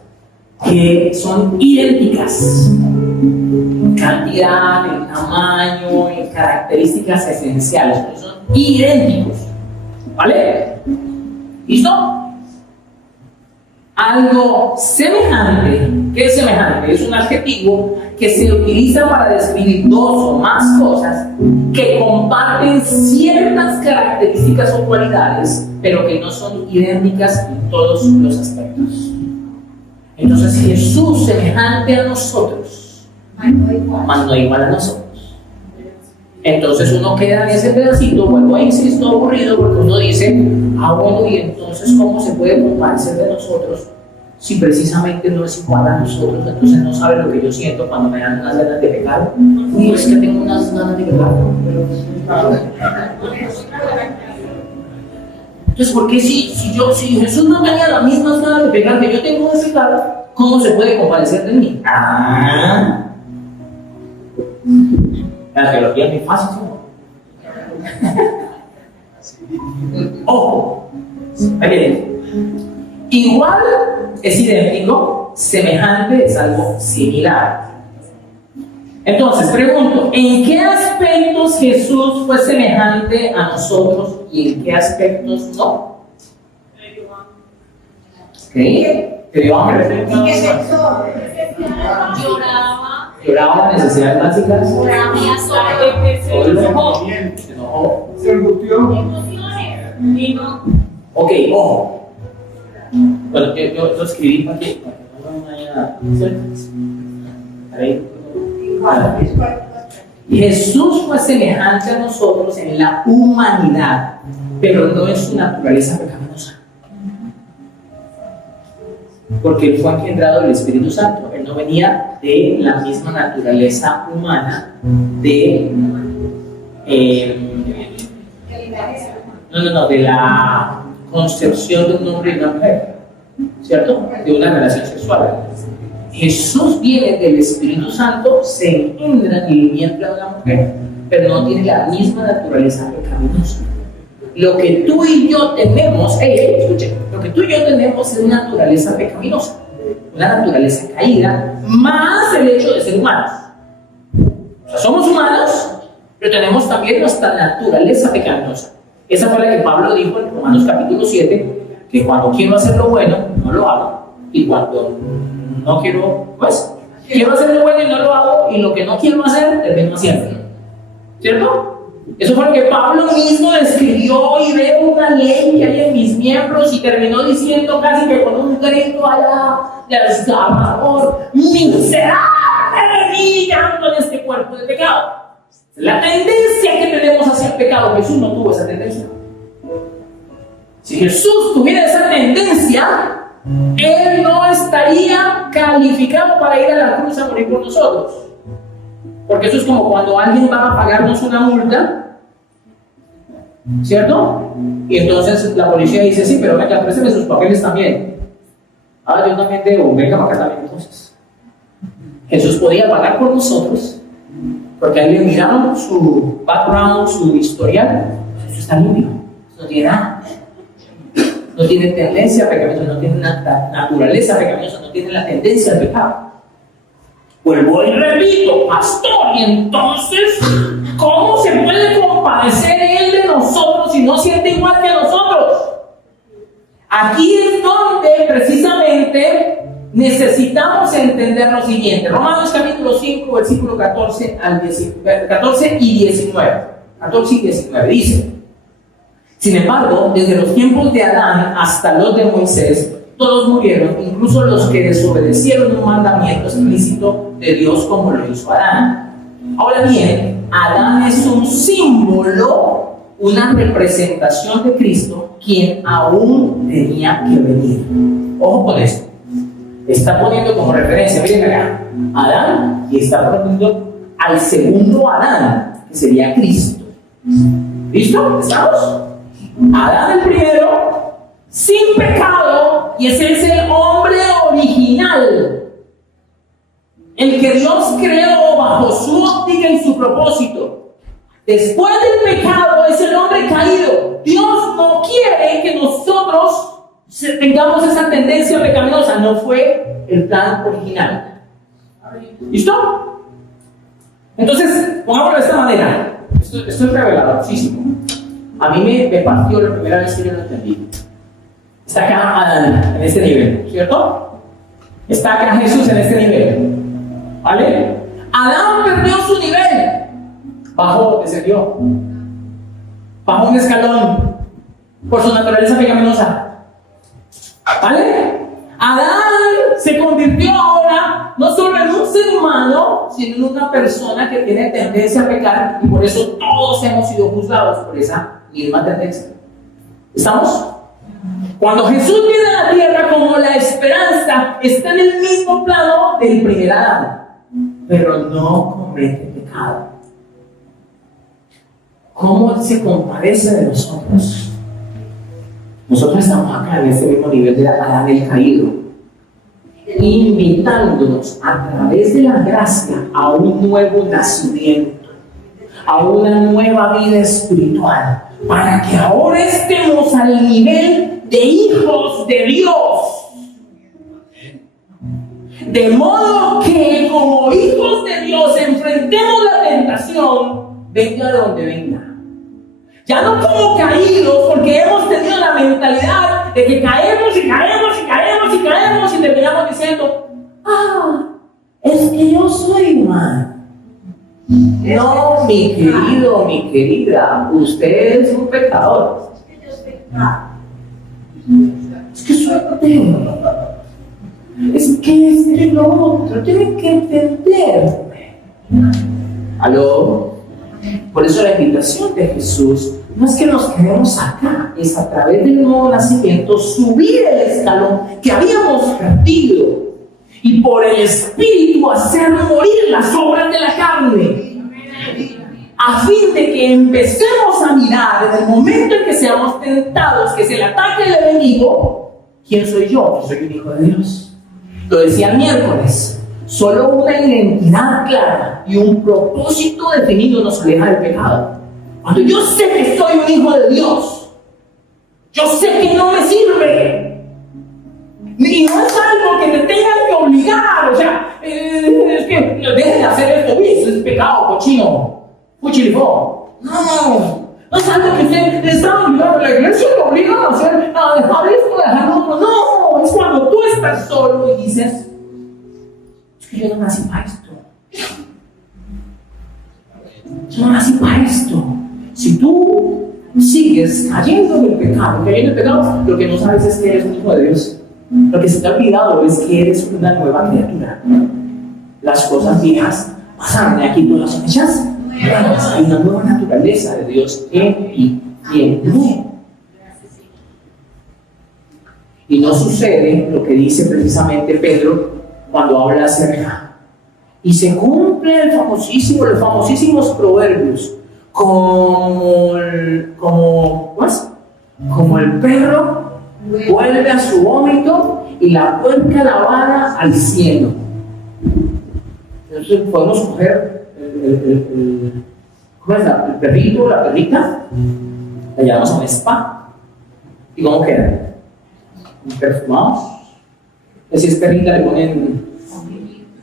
que son idénticas en cantidad, en tamaño, en características esenciales, son idénticos. ¿Vale? ¿Listo? Algo semejante. ¿Qué es semejante? Es un adjetivo que se utiliza para describir dos o más cosas que comparten ciertas características o cualidades, pero que no son idénticas en todos los aspectos. Entonces Jesús, semejante a nosotros, mas no igual a nosotros. Entonces uno queda en ese pedacito, vuelvo a insistir, aburrido, porque uno dice, bueno, y entonces ¿cómo se puede compadecer de nosotros si precisamente no es igual a nosotros? Entonces no sabe lo que yo siento cuando me dan unas ganas de pecar. Uy, es que tengo unas ganas de pecar. Entonces, ¿por qué si Jesús no tenía las mismas ganas de pecar que yo tengo de pecar, ¿cómo se puede compadecer de mí? La teología es muy fácil, ¿no? Ojo, igual es idéntico, semejante es algo similar. Entonces, pregunto, ¿en qué aspectos Jesús fue semejante a nosotros y en qué aspectos no? ¿Qué? ¿Te dio hambre? Lloraba necesidades básicas. Se enojó. Se angustió. Ok, ojo. Bueno, yo escribí para que no vaya. Jesús fue semejante a nosotros en la humanidad, pero no en su naturaleza pecaminosa. Porque él fue engendrado del Espíritu Santo. Él no venía de la misma naturaleza humana de de la concepción de un hombre y una mujer, ¿cierto? De una relación sexual. Jesús viene del Espíritu Santo, se engendra en el vientre de una mujer, pero no tiene la misma naturaleza pecaminosa. Lo que tú y yo tenemos, escuchen, lo que tú y yo tenemos es una naturaleza pecaminosa, una naturaleza caída, más el hecho de ser humanos. O sea, somos humanos, pero tenemos también nuestra naturaleza pecaminosa. Esa fue la que Pablo dijo en Romanos capítulo 7, que cuando quiero hacer lo bueno, no lo hago, y cuando no quiero, pues, quiero hacer lo bueno y no lo hago, y lo que no quiero hacer, termino haciendo. ¿Cierto? Eso fue lo que Pablo mismo describió y veo una ley que hay en mis miembros y terminó diciendo casi que con un grito allá, desgarrador, miserable de mí, llegando en este cuerpo de pecado. La tendencia que tenemos hacia el pecado, Jesús no tuvo esa tendencia. Si Jesús tuviera esa tendencia, Él no estaría calificado para ir a la cruz a morir por nosotros. Porque eso es como cuando alguien va a pagarnos una multa, ¿cierto? Y entonces la policía dice, sí, pero venga, présteme sus papeles también. Yo también debo, venga para acá también entonces. Jesús podía pagar por nosotros, porque ahí le miraron su background, su historial. Eso está limpio, eso no tiene nada. No tiene tendencia pecaminosa, no tiene una naturaleza pecaminosa, no tiene la tendencia al pecado. Vuelvo y repito, pastor, y entonces, ¿cómo se puede compadecer Él de nosotros si no siente igual que nosotros? Aquí es donde precisamente necesitamos entender lo siguiente. Romanos capítulo 5, versículo 14 y 19. 14 y 19 dice: sin embargo, desde los tiempos de Adán hasta los de Moisés, todos murieron, incluso los que desobedecieron un mandamiento explícito de Dios como lo hizo Adán. Ahora bien, Adán es un símbolo, una representación de Cristo, quien aún tenía que venir. Ojo con esto. Está poniendo como referencia, miren acá, Adán, y está poniendo al segundo Adán, que sería Cristo. ¿Listo? ¿Estamos? Adán el primero, sin pecado, y ese es el hombre original, el que Dios creó bajo su óptica y su propósito. Después del pecado es el hombre caído. Dios no quiere que nosotros tengamos esa tendencia pecaminosa. No fue el plan original. ¿Listo? Entonces, pongámoslo de esta manera. Esto es revelador muchísimo. A mí me partió la primera vez que yo lo entendí. Está acá Adán en este nivel, ¿cierto? Está acá Jesús en este nivel. ¿Vale? Adán perdió su nivel. Bajó, descendió. Bajó un escalón por su naturaleza pecaminosa. ¿Vale? Adán se convirtió ahora no solo en un ser humano, sino en una persona que tiene tendencia a pecar, y por eso todos hemos sido juzgados por esa misma tendencia. ¿Estamos? Cuando Jesús viene a la tierra, como la esperanza, está en el mismo plano del primer Adán, pero no comete pecado. ¿Cómo Él se compadece de nosotros? Nosotros estamos acá en este mismo nivel de Adán el caído, invitándonos a través de la gracia a un nuevo nacimiento, a una nueva vida espiritual, para que ahora estemos al nivel de hijos de Dios. De modo que como hijos de Dios enfrentemos la tentación, venga de donde venga. Ya no como caídos, porque hemos tenido la mentalidad de que caemos y caemos y caemos y caemos y terminamos diciendo: es que yo soy mal. No, mi querido, mi querida, usted es un pecador. Es que soy ateo. Es que lo otro, tienen que entenderme. ¿Aló? Por eso la invitación de Jesús no es que nos quedemos acá, es a través del nuevo nacimiento subir el escalón que habíamos perdido y por el Espíritu hacer morir las obras de la carne, a fin de que empecemos a mirar en el momento en que seamos tentados, que se le ataque el enemigo: ¿quién soy yo? Soy un hijo de Dios. Lo decía el miércoles. Solo una identidad clara y un propósito definido nos aleja del pecado. Cuando yo sé que soy un hijo de Dios, yo sé que no me sirve. Y no es algo que te tengan que obligar. O sea, es que dejen de hacer esto, eso es pecado, cochino, fuchilifón. No es algo que usted está obligado. La iglesia te obliga a hacer, a dejar esto, a dejar lo otro. No, es cuando tú estás solo y dices: yo no nací para esto. Yo no nací para esto. Si tú sigues cayendo en el pecado, lo que no sabes es que eres un hijo de Dios. Lo que se te ha olvidado es que eres una nueva criatura. Las cosas viejas pasaron, aquí todas son hechas. Hay una nueva naturaleza de Dios en ti y en mí. Y no sucede lo que dice precisamente Pedro cuando habla acerca. Y se cumplen los famosísimos proverbios, como el perro vuelve a su vómito y la puerca lavada al cielo. Entonces podemos coger el perrito, la perrita, la llevamos a un spa. ¿Y cómo quedan? Perfumados. Si es perrita, le ponen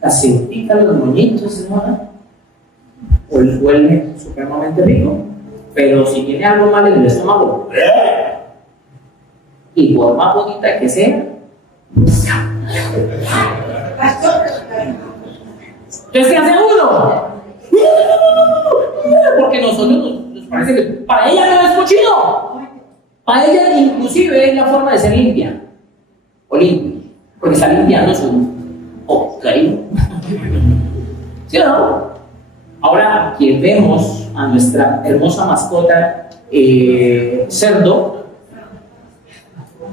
aceitita, los moñitos, ¿no? O el huele supremamente rico. Pero si tiene algo mal en el estómago, Y por más bonita que sea, entonces, ¿qué hace uno? Porque nosotros nos parece que para ella no es cochino. Para ella inclusive es la forma de ser limpia. O limpia. Porque está limpiando su cariño. ¿Sí o no? Ahora que vemos a nuestra hermosa mascota cerdo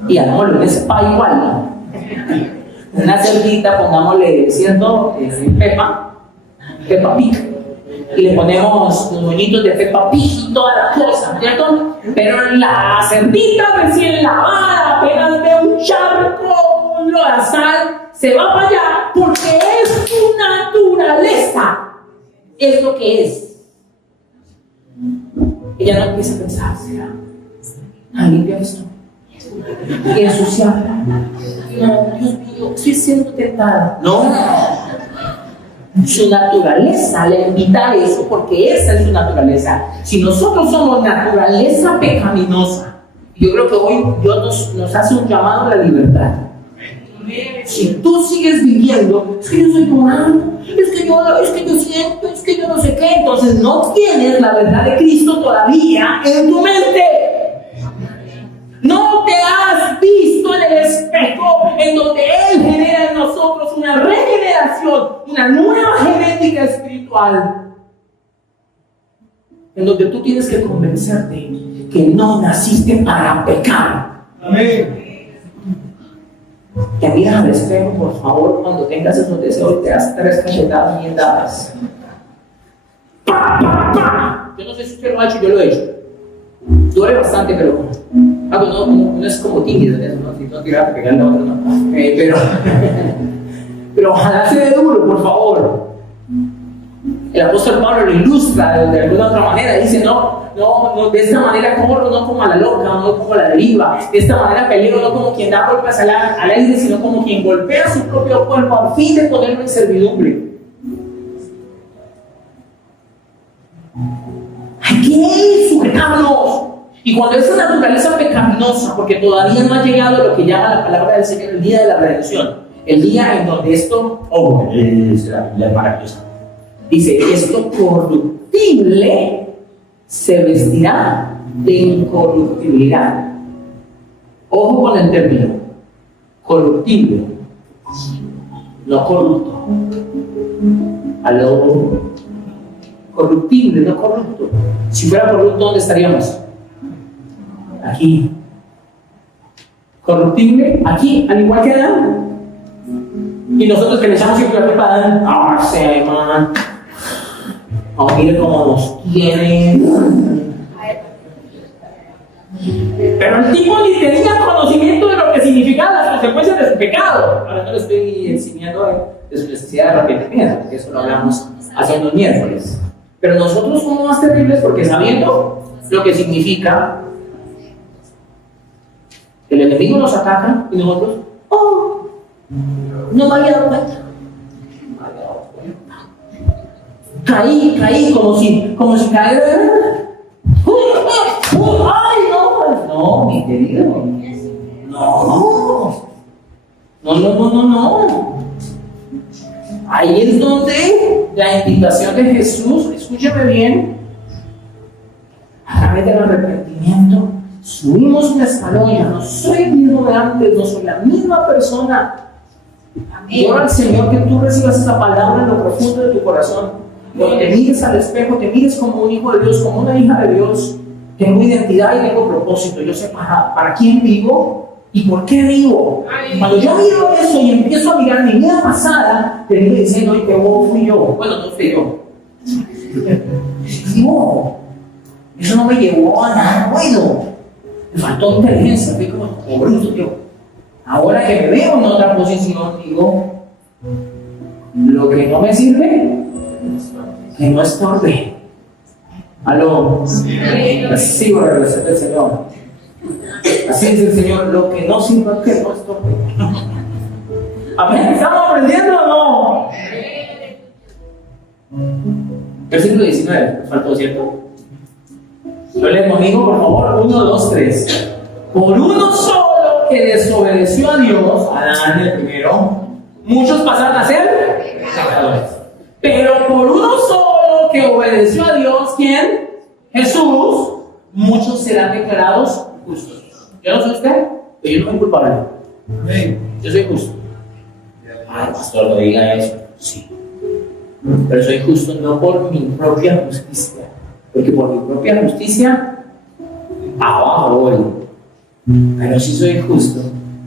y hagámosle un spa igual. Una cerdita, pongámosle, ¿cierto? Peppa Pig. Y le ponemos los moñitos de Peppa Pig y toda la cosa, ¿cierto? Pero la cerdita recién lavada, apenas ve un charco, la sal, se va para allá porque es su naturaleza. Es lo que es. Ella no empieza a pensar, ¿será? Limpia esto. Y ensuciarla. No, Dios mío, estoy siendo tentada. No. Su naturaleza le invita a eso porque esa es su naturaleza. Si nosotros somos naturaleza pecaminosa, yo creo que hoy Dios nos hace un llamado a la libertad. Si tú sigues viviendo, es que yo soy humano, es que yo siento, es que yo no sé qué, entonces no tienes la verdad de Cristo todavía en tu mente. No te has visto en el espejo en donde Él genera en nosotros una regeneración, una nueva genética espiritual, en donde tú tienes que convencerte que no naciste para pecar. Amén. Te miras al espejo, por favor, cuando tengas esos deseos, te das 3 cachetadas bien dadas. ¡Pa, pa, pa! Yo no sé si usted lo ha hecho, yo lo he hecho. Duele bastante, pero no es como tímido en eso, ¿no? Si no tiras a pegarle a otro, no. Pero ojalá se dé duro, por favor. El apóstol Pablo lo ilustra de alguna otra manera. Dice, no, de esta manera corro, no como a la loca, no como a la deriva. De esta manera peleo, no como quien da golpes al aire, sino como quien golpea su propio cuerpo a fin de ponerlo en servidumbre. Hay que sujetarnos. Y cuando esa naturaleza pecaminosa, porque todavía no ha llegado lo que llama la palabra del Señor, el día de la redención, el día en donde esto, es maravilloso. Dice, esto corruptible se vestirá de incorruptibilidad. Ojo con el término, corruptible, no corrupto. Aló, corruptible, no corrupto. Si fuera corrupto, ¿dónde estaríamos? Aquí. Corruptible, aquí, al igual que Adán. Y nosotros que le echamos siempre la culpa a Adán, man. Oh, mire cómo nos quieren. Pero el tipo ni tenía conocimiento de lo que significaban las consecuencias de su pecado. Ahora no le estoy enseñando de su necesidad de arrepentimiento, porque eso lo hablamos hace unos miércoles. Pero nosotros somos más terribles porque sabiendo lo que significa, el enemigo nos ataca y nosotros, no me había dado cuenta. Caí como si cayera. ¡Ay, no, mi querido! No. Ahí es donde la invitación de Jesús, escúchame bien, a través del arrepentimiento, subimos un escalón. Ya no soy el mismo de antes, no soy la misma persona. Y ora al Señor que tú recibas esa palabra en lo profundo de tu corazón. Cuando te mires al espejo, te mires como un hijo de Dios, como una hija de Dios. Tengo identidad y tengo propósito. Yo sé para quién vivo y por qué vivo. Cuando yo miro eso y empiezo a mirar mi vida pasada, te digo diciendo, ¿y qué fui yo? Bueno, no fui yo. No, eso no me llevó a nada bueno. Me faltó inteligencia, fui como bruto yo. Ahora que me veo en otra posición, digo, lo que no me sirve, que no estorbe. Aló, sigo la revelación del Señor. Así dice el Señor, lo que no sirve, que no estorbe. Amén, ¿estamos aprendiendo o no? Versículo 19, nos faltó, ¿cierto? Lo leemos conmigo, por favor, 1, 2, 3. Por uno solo que desobedeció a Dios, Adán el primero, muchos pasaron a ser pecadores. Pero por uno solo que obedeció a Dios, ¿quién? Jesús, muchos serán declarados justos. ¿Yo no soy usted? Pero yo no soy culpable. Yo soy justo. Ah, el pastor no diga eso. Sí. Pero soy justo no por mi propia justicia, porque por mi propia justicia abajo voy. Pero sí soy justo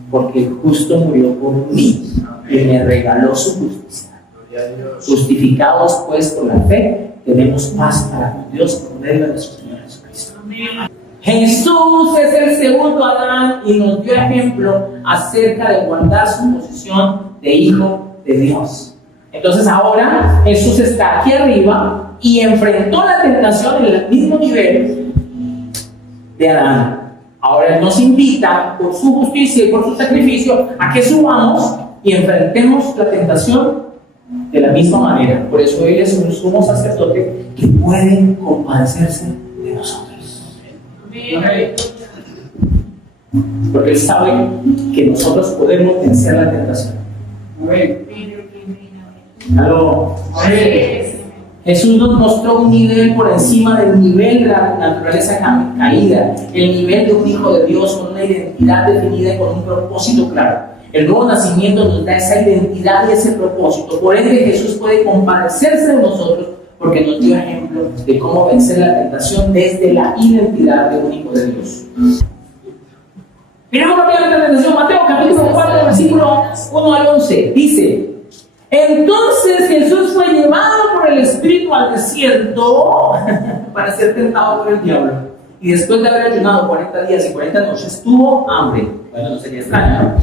porque el justo murió por mí y me regaló su justicia. Justificados pues por la fe, tenemos paz para con Dios por medio de nuestro Señor Jesucristo. Jesús es el segundo Adán y nos dio ejemplo acerca de guardar su posición de hijo de Dios. Entonces ahora Jesús está aquí arriba y enfrentó la tentación en el mismo nivel de Adán. Ahora Él nos invita por su justicia y por su sacrificio a que subamos y enfrentemos la tentación de la misma manera. Por eso Él es un sumo sacerdote que puede compadecerse de nosotros. Porque Él sabe que nosotros podemos vencer la tentación. ¿Aló? Jesús nos mostró un nivel por encima del nivel de la naturaleza caída, el nivel de un hijo de Dios con una identidad definida y con un propósito claro. El nuevo nacimiento nos da esa identidad y ese propósito. Por ende, Jesús puede compadecerse de nosotros porque nos dio ejemplo de cómo vencer la tentación desde la identidad de un hijo de Dios. Miremos rápidamente la tentación. Mateo capítulo 4, versículo 1 al 11. Dice: entonces Jesús fue llevado por el Espíritu al desierto para ser tentado por el diablo. Y después de haber ayunado 40 días y 40 noches, tuvo hambre. Bueno, no sería extraño, ¿no?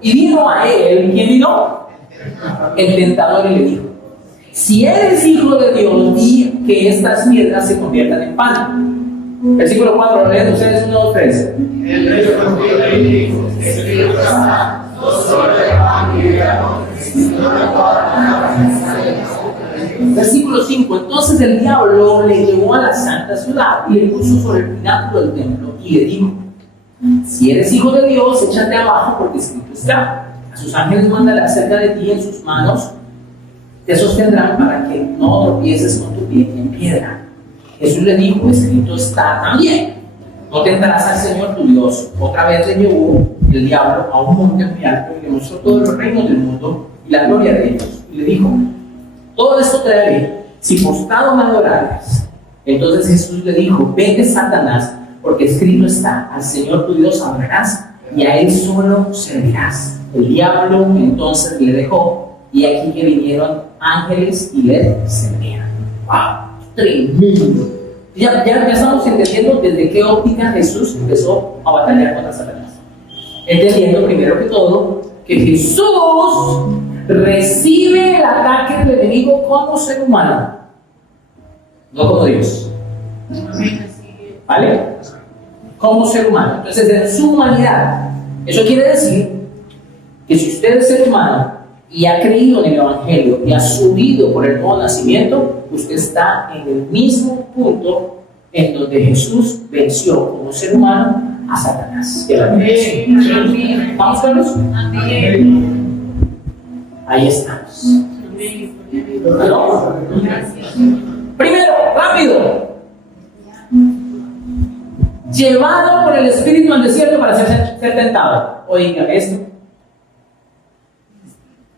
Y vino a él, ¿quién vino? El tentador, y le dijo: si eres hijo de Dios, di que estas piedras se conviertan en pan. Versículo 4, lo leen ustedes, 1, 2, 3. El rey respondió y dijo: Espíritu Santo, no solo de pan y de amor. Versículo 5. Entonces el diablo le llevó a la santa ciudad y le puso sobre el pináculo del templo y le dijo: si eres hijo de Dios, échate abajo, porque escrito está: a sus ángeles mandará acerca de ti, en sus manos te sostendrán para que no tropieces con tu pie en piedra. Jesús le dijo: escrito está también: no tentarás al Señor tu Dios. Otra vez le llevó el diablo a un monte muy alto y le mostró todos los reinos del mundo y la gloria de ellos. Y le dijo: todo esto te daré si postrado me adorares. Entonces Jesús le dijo: vete, Satanás, porque escrito está: al Señor tu Dios adorarás y a Él solo servirás. El diablo entonces le dejó, y aquí que vinieron ángeles y le servían. ¡Wow! Tremendo. Ya estamos entendiendo desde qué óptica Jesús empezó a batallar contra Satanás. Entendiendo primero que todo que Jesús recibe el ataque del enemigo como ser humano, no como Dios. ¿Vale? Como ser humano. Entonces, en su humanidad, eso quiere decir que si usted es ser humano y ha creído en el Evangelio y ha subido por el nuevo nacimiento, usted está en el mismo punto en donde Jesús venció como ser humano a Satanás. Amén. ¿Vamos, Carlos? Amén. Ahí estamos. ¿No? Primero, rápido. Llevado por el Espíritu al desierto para ser tentado. Oiga esto.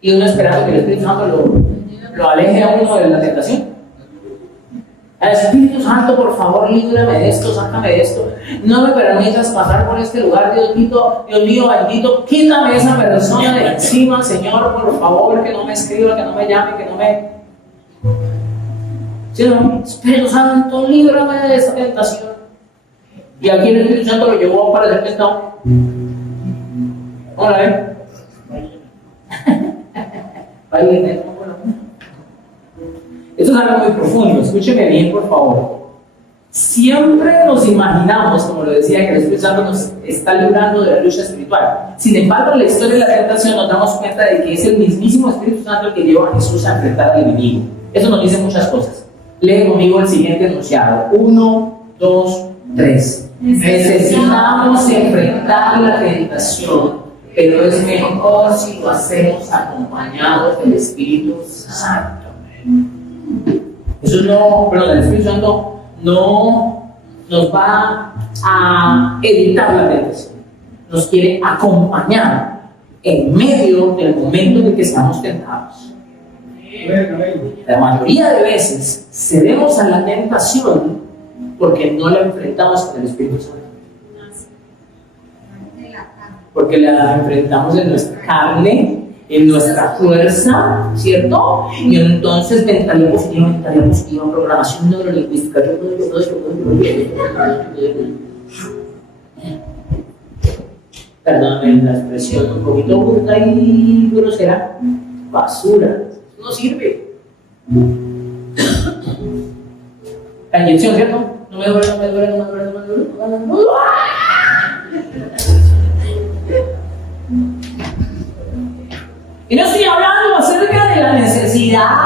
Y uno esperando que el Espíritu Santo lo aleje a uno de la tentación. El Espíritu Santo, por favor, líbrame de esto, sácame de esto. No me permitas pasar por este lugar, Dios mío, bendito. Quítame esa persona de encima, Señor, por favor, que no me escriba, que no me llame, que no me... Señor, Espíritu Santo, líbrame de esta tentación. Y aquí el Espíritu Santo lo llevó para ser tentado. Vamos a ver. Esto es algo muy profundo, escúcheme bien, por favor. Siempre nos imaginamos, como lo decía, que el Espíritu Santo nos está librando de la lucha espiritual. Sin embargo, en la historia de la tentación nos damos cuenta de que es el mismísimo Espíritu Santo el que lleva a Jesús a enfrentar al enemigo. Eso nos dice muchas cosas. Lee conmigo el siguiente enunciado: 1, 2, 3. Necesitamos enfrentar la tentación, pero es mejor si lo hacemos acompañados del Espíritu Santo. Eso no, perdón, el Espíritu Santo no nos va a evitar la tentación, nos quiere acompañar en medio del momento en el que estamos tentados. La mayoría de veces cedemos a la tentación porque no la enfrentamos con el Espíritu Santo. Porque la enfrentamos en nuestra carne, en nuestra fuerza, ¿cierto? Y entonces mentalidad positiva, programación neurolingüística. Perdóname la expresión un poquito burda y grosera. Basura. No sirve. La inyección, ¿cierto? No me duele. Y no estoy hablando acerca de la necesidad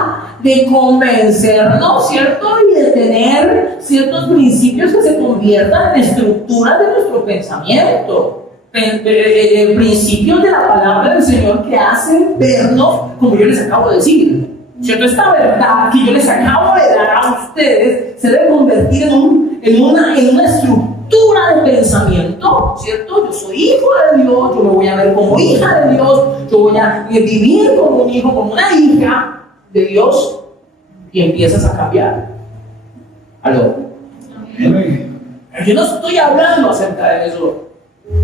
de convencernos, ¿cierto? Y de tener ciertos principios que se conviertan en estructuras de nuestro pensamiento. Principios de la palabra del Señor que hacen vernos como yo les acabo de decir. ¿Cierto? Esta verdad que yo les acabo de dar a ustedes se debe convertir en una estructura de pensamiento, ¿cierto? Yo soy hijo de Dios, yo me voy a ver como hija de Dios, yo voy a vivir como un hijo, como una hija de Dios, y empiezas a cambiar. ¿Aló? Yo no estoy hablando acerca de eso.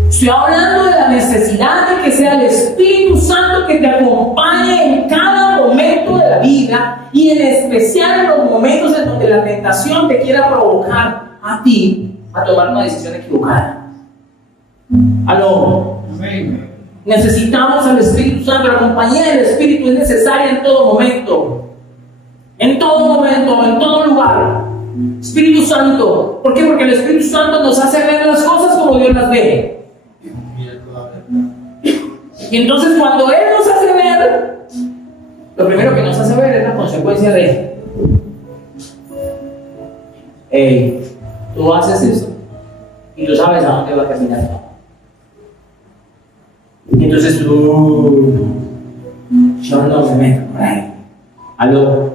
Estoy hablando de la necesidad de que sea el Espíritu Santo que te acompañe en cada momento de la vida y en especial en los momentos en donde la tentación te quiera provocar a ti a tomar una decisión equivocada. Aló. Necesitamos al Espíritu Santo. La compañía del Espíritu es necesaria en todo momento. En todo momento, en todo lugar. Espíritu Santo. ¿Por qué? Porque el Espíritu Santo nos hace ver las cosas como Dios las ve. Y entonces cuando Él nos hace ver, lo primero que nos hace ver es la consecuencia de hey, tú haces eso y tú sabes a dónde va a caminar. Y entonces tú yo no me meto por ahí. Aló.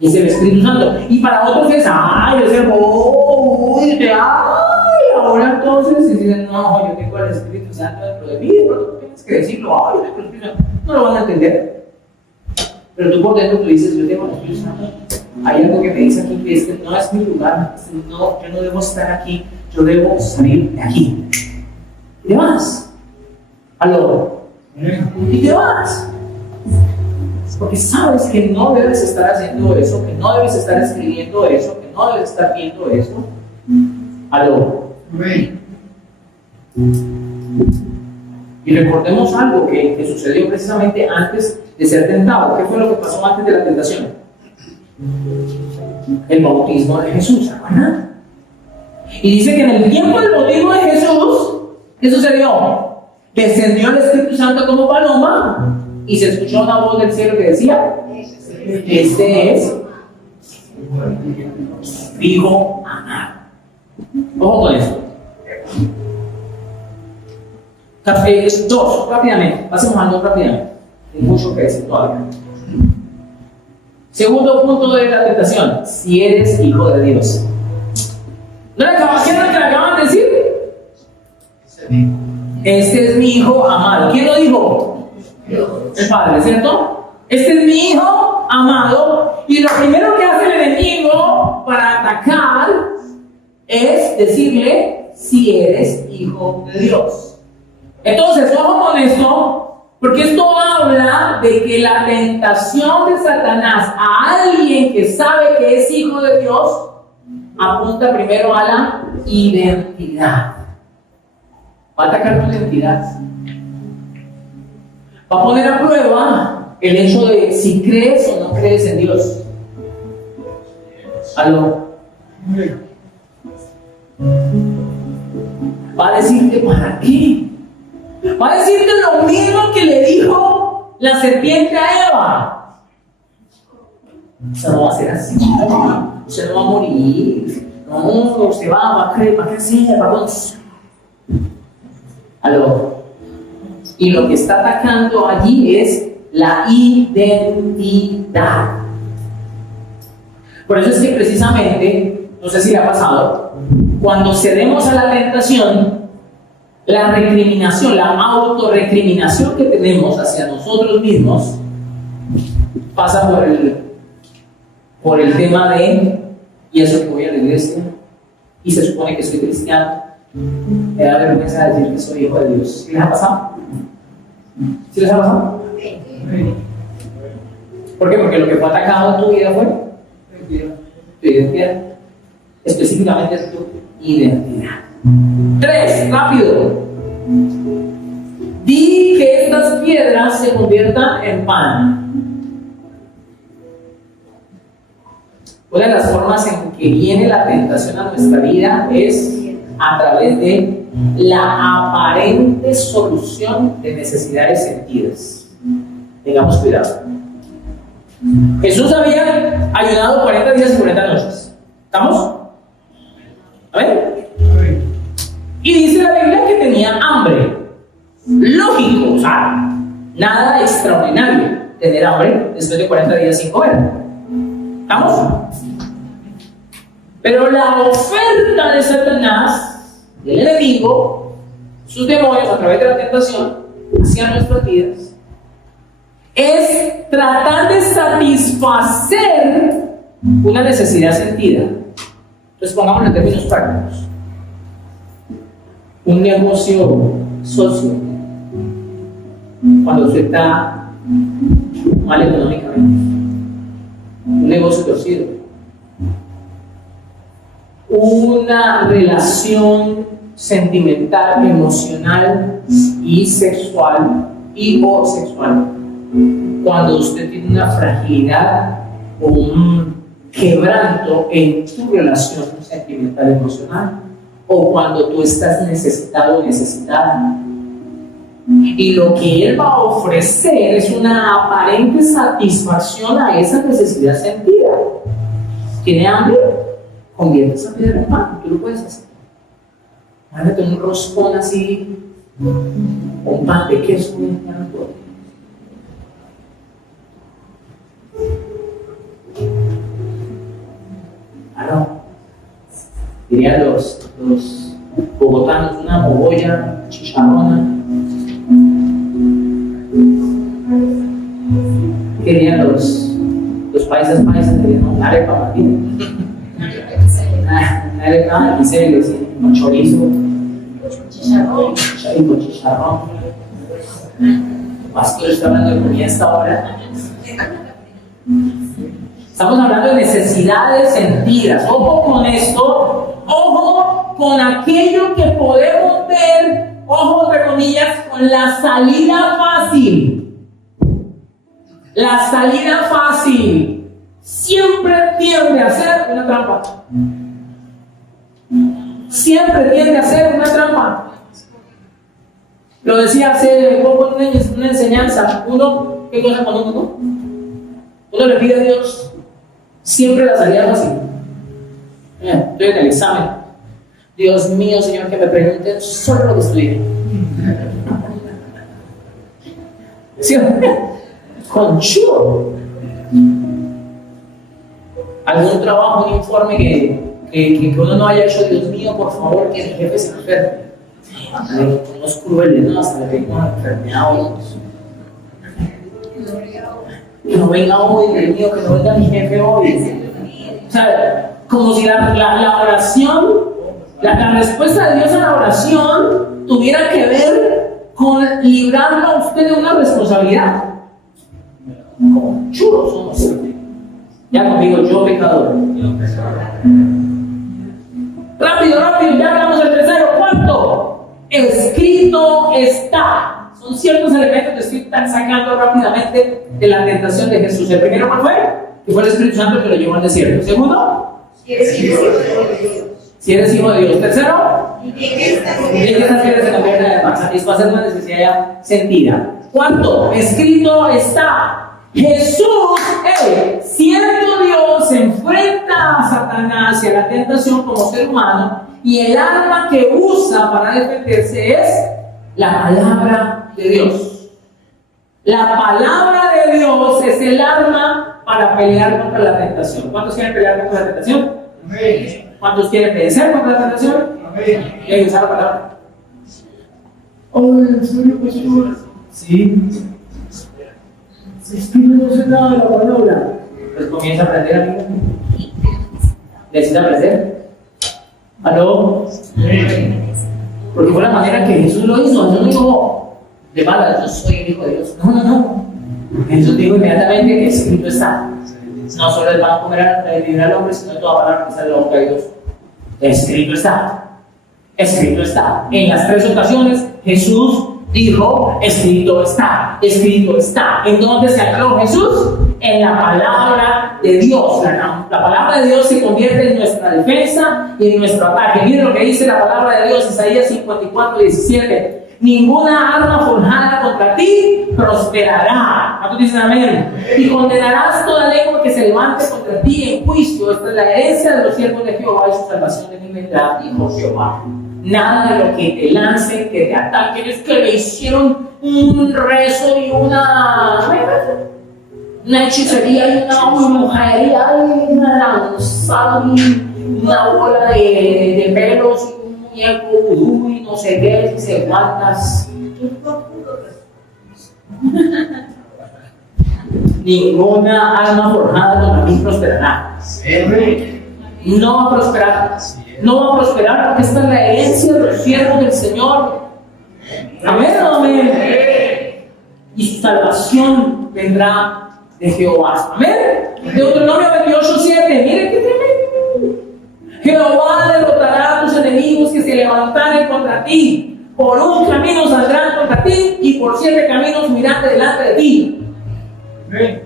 Y es el Espíritu Santo. Y para otros es, ay, yo sé, ahora entonces, y dicen, no, yo tengo el Espíritu Santo dentro de mí, pero tú tienes que decirlo, ay, yo tengo el Espíritu Santo. No lo van a entender. Pero tú por dentro tú dices, yo tengo el Espíritu Santo. Hay algo que me dice aquí que este no es mi lugar, no, yo no debo estar aquí, yo debo salir de aquí. Y te vas. Aló. Y te vas. Porque sabes que no debes estar haciendo eso, que no debes estar escribiendo eso, que no debes estar viendo eso. Aló. Y recordemos algo que sucedió precisamente antes de ser tentado. ¿Qué fue lo que pasó antes de la tentación? El bautismo de Jesús, ¿se acuerdan? Y dice que en el tiempo del bautismo de Jesús, ¿qué sucedió? Descendió el Espíritu Santo como paloma y se escuchó una voz del cielo que decía: este es Hijo amado. Ojo con esto. 2, rápidamente. Pasemos al 2 rápidamente. Hay mucho que decir todavía. Segundo punto de la tentación: si eres hijo de Dios. ¿No le acaban de decir? Este es mi hijo amado. ¿Quién lo dijo? El Padre, ¿cierto? Este es mi hijo amado. Y lo primero que hace el enemigo para atacar es decirle: si eres hijo de Dios. Entonces, ojo con esto, porque esto habla de que la tentación de Satanás a alguien que sabe que es hijo de Dios apunta primero a la identidad. Va a atacar tu identidad. Va a poner a prueba el hecho de si crees o no crees en Dios. ¿Aló? Va a decirte ¿para qué? Va a decirte lo mismo que le dijo la serpiente a Eva. Usted no va a ser así, usted no va a morir, No, usted va a crecer, va a aló. Y lo que está atacando allí es la identidad. Por eso es que precisamente, no sé si le ha pasado, cuando cedemos a la tentación, la recriminación, la autorrecriminación que tenemos hacia nosotros mismos pasa por el tema de, y eso que voy a la iglesia, y se supone que soy cristiano, me da vergüenza decir que soy hijo de Dios. ¿Sí les ha pasado? ¿Sí les ha pasado? ¿Por qué? Porque lo que fue atacado en tu vida fue tu identidad, específicamente tu identidad. 3, rápido. Di que estas piedras se conviertan en pan. Una de las formas en que viene la tentación a nuestra vida es a través de la aparente solución de necesidades sentidas. Tengamos cuidado. Jesús había ayunado 40 días y 40 noches. ¿Estamos? ¿A ver? Y dice la Biblia que tenía hambre. Lógico, o sea, nada extraordinario tener hambre después de 40 días sin comer. ¿Estamos? Pero la oferta de Satanás, del enemigo, sus demonios a través de la tentación hacia nuestras vidas, es tratar de satisfacer una necesidad sentida. Entonces pongámoslo en términos prácticos. Un negocio socio, cuando usted está mal económicamente, un negocio torcido, una relación sentimental, emocional y sexual y o sexual, cuando usted tiene una fragilidad o un quebranto en tu relación sentimental emocional, o cuando tú estás necesitado o necesitada, y lo que él va a ofrecer es una aparente satisfacción a esa necesidad sentida. ¿Tiene hambre? Convierte esa piedra en pan. Tú lo puedes hacer. Mándate un roscón así, un pan de queso bien blanco. No. Dirían los bogotanos, una mogolla chicharrona. Dirían los paisas, dirían una arepa martina. Una arepa quiseles, con chorizo, chicharrón. Pastor está hablando de comida hasta ahora. Estamos hablando de necesidades sentidas. Ojo con esto, ojo con aquello que podemos ver, ojo entre comillas, con la salida fácil. La salida fácil siempre tiende a ser una trampa. Siempre tiende a ser una trampa. Lo decía hace poco en una enseñanza. ¿Qué cosa con uno? Uno le pide a Dios siempre la salida fácil. Estoy en el examen. Dios mío, Señor, que me pregunten solo lo que estudié. ¿Sí? Conchudo. Algún trabajo, un informe que uno no haya hecho. Dios mío, por favor, que el jefe se enferme. Unos crueles, ¿no? Hasta le venga una enfermedad o que no venga hoy, Dios mío, que no venga mi jefe hoy. O sea, como si la oración, la respuesta de Dios a la oración tuviera que ver con librarlo a usted de una responsabilidad. Como chulos somos. Ya conmigo, yo pecador. Rápido, ya hablamos del tercero. ¿Cuánto? Escrito está. Son ciertos elementos que estoy sacando rápidamente de la tentación de Jesús. El primero, ¿cuál fue? Que fue el Espíritu Santo que lo llevó al desierto. Segundo, si eres hijo de Dios. Tercero, y que estas piedras se conviertan en pan. Satisfacer una necesidad ya sentida. Cuarto, escrito está. Jesús, siendo Dios, se enfrenta a Satanás y a la tentación como ser humano, y el arma que usa para defenderse es la palabra de Dios. La palabra de Dios es el arma para pelear contra la tentación. ¿Cuántos quieren pelear contra la tentación? ¿Cuántos quieren vencer contra la tentación? Y hay que usar la palabra. Oh, ¿en serio, pastor? Sí. Es que no sé nada de la palabra. Pues comienza a aprender a mí. ¿Necesita aprender? ¿Aló? Porque fue la manera que Jesús lo hizo. Jesús no dijo de malas, yo soy el Hijo de Dios. No. Jesús dijo inmediatamente que escrito está. No solo el pan comerá al hombre, sino de toda palabra que sale de la boca de Dios. Escrito está. Escrito está. En las 3 ocasiones Jesús dijo, escrito está, escrito está. ¿En dónde se ancló Jesús? En la palabra de Dios. La palabra de Dios se convierte en nuestra defensa y en nuestro ataque. Miren lo que dice la palabra de Dios, Isaías 54:17. Ninguna arma forjada contra ti prosperará. ¿Cuántos dicen amén? Y condenarás toda lengua que se levante contra ti en juicio. Esta es la herencia de los siervos de Jehová y su salvación de mi vendrá, dijo Jehová. Nada de lo que te lancen, que te ataquen, es que le hicieron un rezo y una hechicería y una brujería y una lanzada y una bola de pelos y un muñeco vudú y no sé qué, y se cuántas. Ninguna arma forjada contra mí prosperará. No va a prosperar. No va a prosperar porque esta es la herencia de los siervos del Señor. Amén, amén. Y su salvación vendrá de Jehová. Amén. Deuteronomio 28:7. Miren qué tremendo. Jehová derrotará a tus enemigos que se levantaren contra ti. Por un camino saldrán contra ti y por 7 caminos mirarán delante de ti. Amén.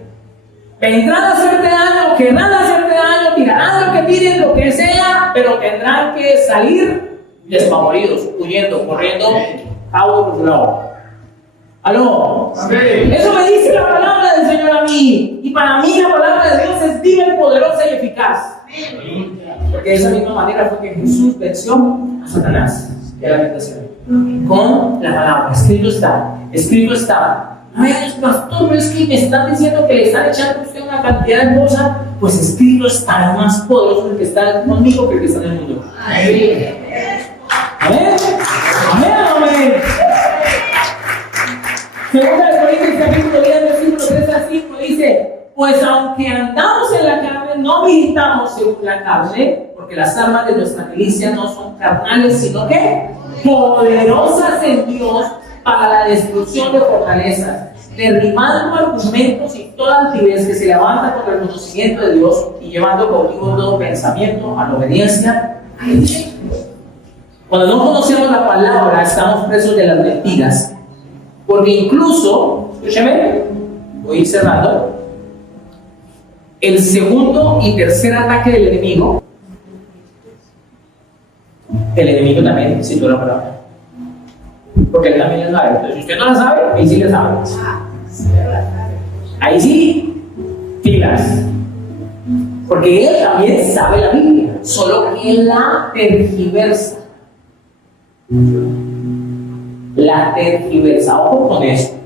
Vendrán a hacerte daño, querrán hacerte daño, tirarán lo que tiren, lo que sea, pero tendrán que salir despavoridos, huyendo, corriendo, a otro lado. ¿Aló? Amén. Eso me dice la palabra del Señor a mí. Y para mí la palabra de Dios es viva y poderosa y eficaz. Porque de esa misma manera fue que Jesús venció a Satanás y a la tentación. Con la palabra. Escrito está. Escrito está. Ay, pastor, es que me están diciendo que le están echando a usted una cantidad de cosas. Pues escrito está, más poderoso el que está conmigo que el que está en el mundo. Amén. Amén. Amén. Segunda de Corintios capítulo 10, versículo 3 al 5 dice: pues aunque andamos en la carne, no militamos según la carne, porque las armas de nuestra milicia no son carnales, sino que poderosas en Dios para la destrucción de fortalezas, derribando argumentos y toda altivez que se levanta contra el conocimiento de Dios y llevando cautivo todo pensamiento a la obediencia a Dios. Cuando no conocemos la palabra, estamos presos de las mentiras, porque incluso, escúchame, voy a ir cerrando, el segundo y tercer ataque del enemigo, el enemigo también citó la palabra. Porque él también la sabe. Entonces, si usted no la sabe, ahí sí la sabe. Ahí sí, pilas. Porque él también sabe la Biblia, solo que él la tergiversa. La tergiversa. Ojo con esto.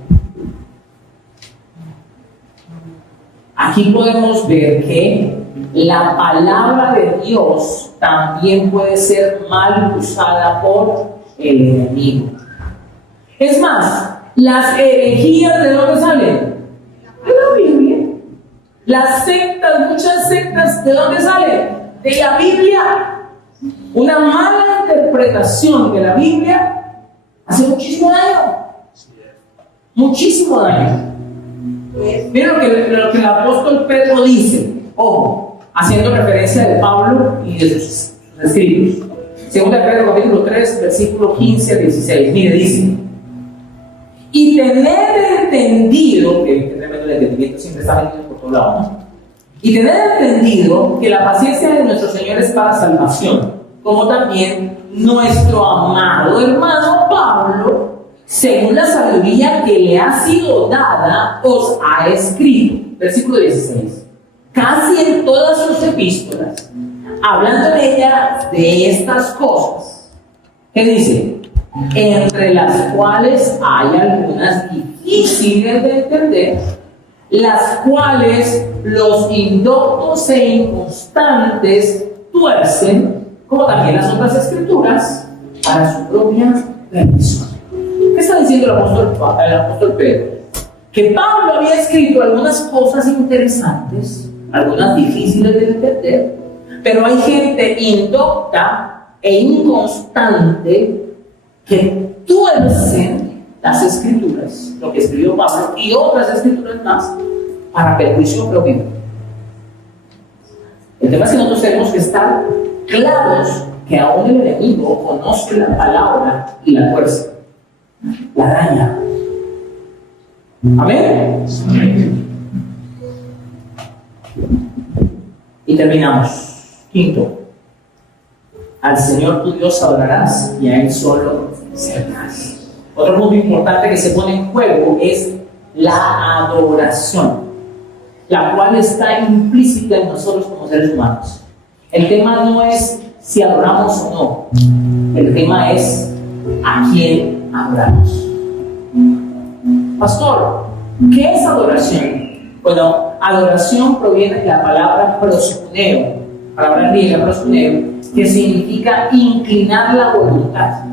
Aquí podemos ver que la palabra de Dios también puede ser mal usada por el enemigo. Es más, las herejías, ¿de dónde salen? De la Biblia. Las sectas, muchas sectas, ¿de dónde salen? De la Biblia. Una mala interpretación de la Biblia hace muchísimo daño. Muchísimo daño. Miren lo que el apóstol Pedro dice, ojo, haciendo referencia de Pablo y de sus escritos. Segunda de Pedro capítulo 3, versículo 15 al 16. Mire, dice: y tener entendido, que el entendimiento siempre está venido por todos lados, ¿no? Y tener entendido que la paciencia de nuestro Señor es para salvación, como también nuestro amado hermano Pablo, según la sabiduría que le ha sido dada, os ha escrito. Versículo 16. casi en todas sus epístolas, hablando de ella de estas cosas, ¿qué dice? Entre las cuales hay algunas difíciles de entender, las cuales los indoctos e inconstantes tuercen, como también las otras escrituras, para su propia perdición. ¿Qué está diciendo el apóstol Pedro? Que Pablo había escrito algunas cosas interesantes, algunas difíciles de entender, pero hay gente indocta e inconstante que tuercen las escrituras, lo que escribió Pablo y otras escrituras más, para perjuicio propio. El tema es que nosotros tenemos que estar claros que aún el enemigo conoce la palabra y la tuerce, la daña. Amén. Y terminamos. Quinto, al Señor tu Dios adorarás y a Él solo servirás. Otro punto importante que se pone en juego es la adoración, la cual está implícita en nosotros como seres humanos. El tema no es si adoramos o no, el tema es a quién adoramos. Pastor, ¿qué es adoración? Bueno, adoración proviene de la palabra proskuneo, palabra griega proskuneo, que significa inclinar la voluntad.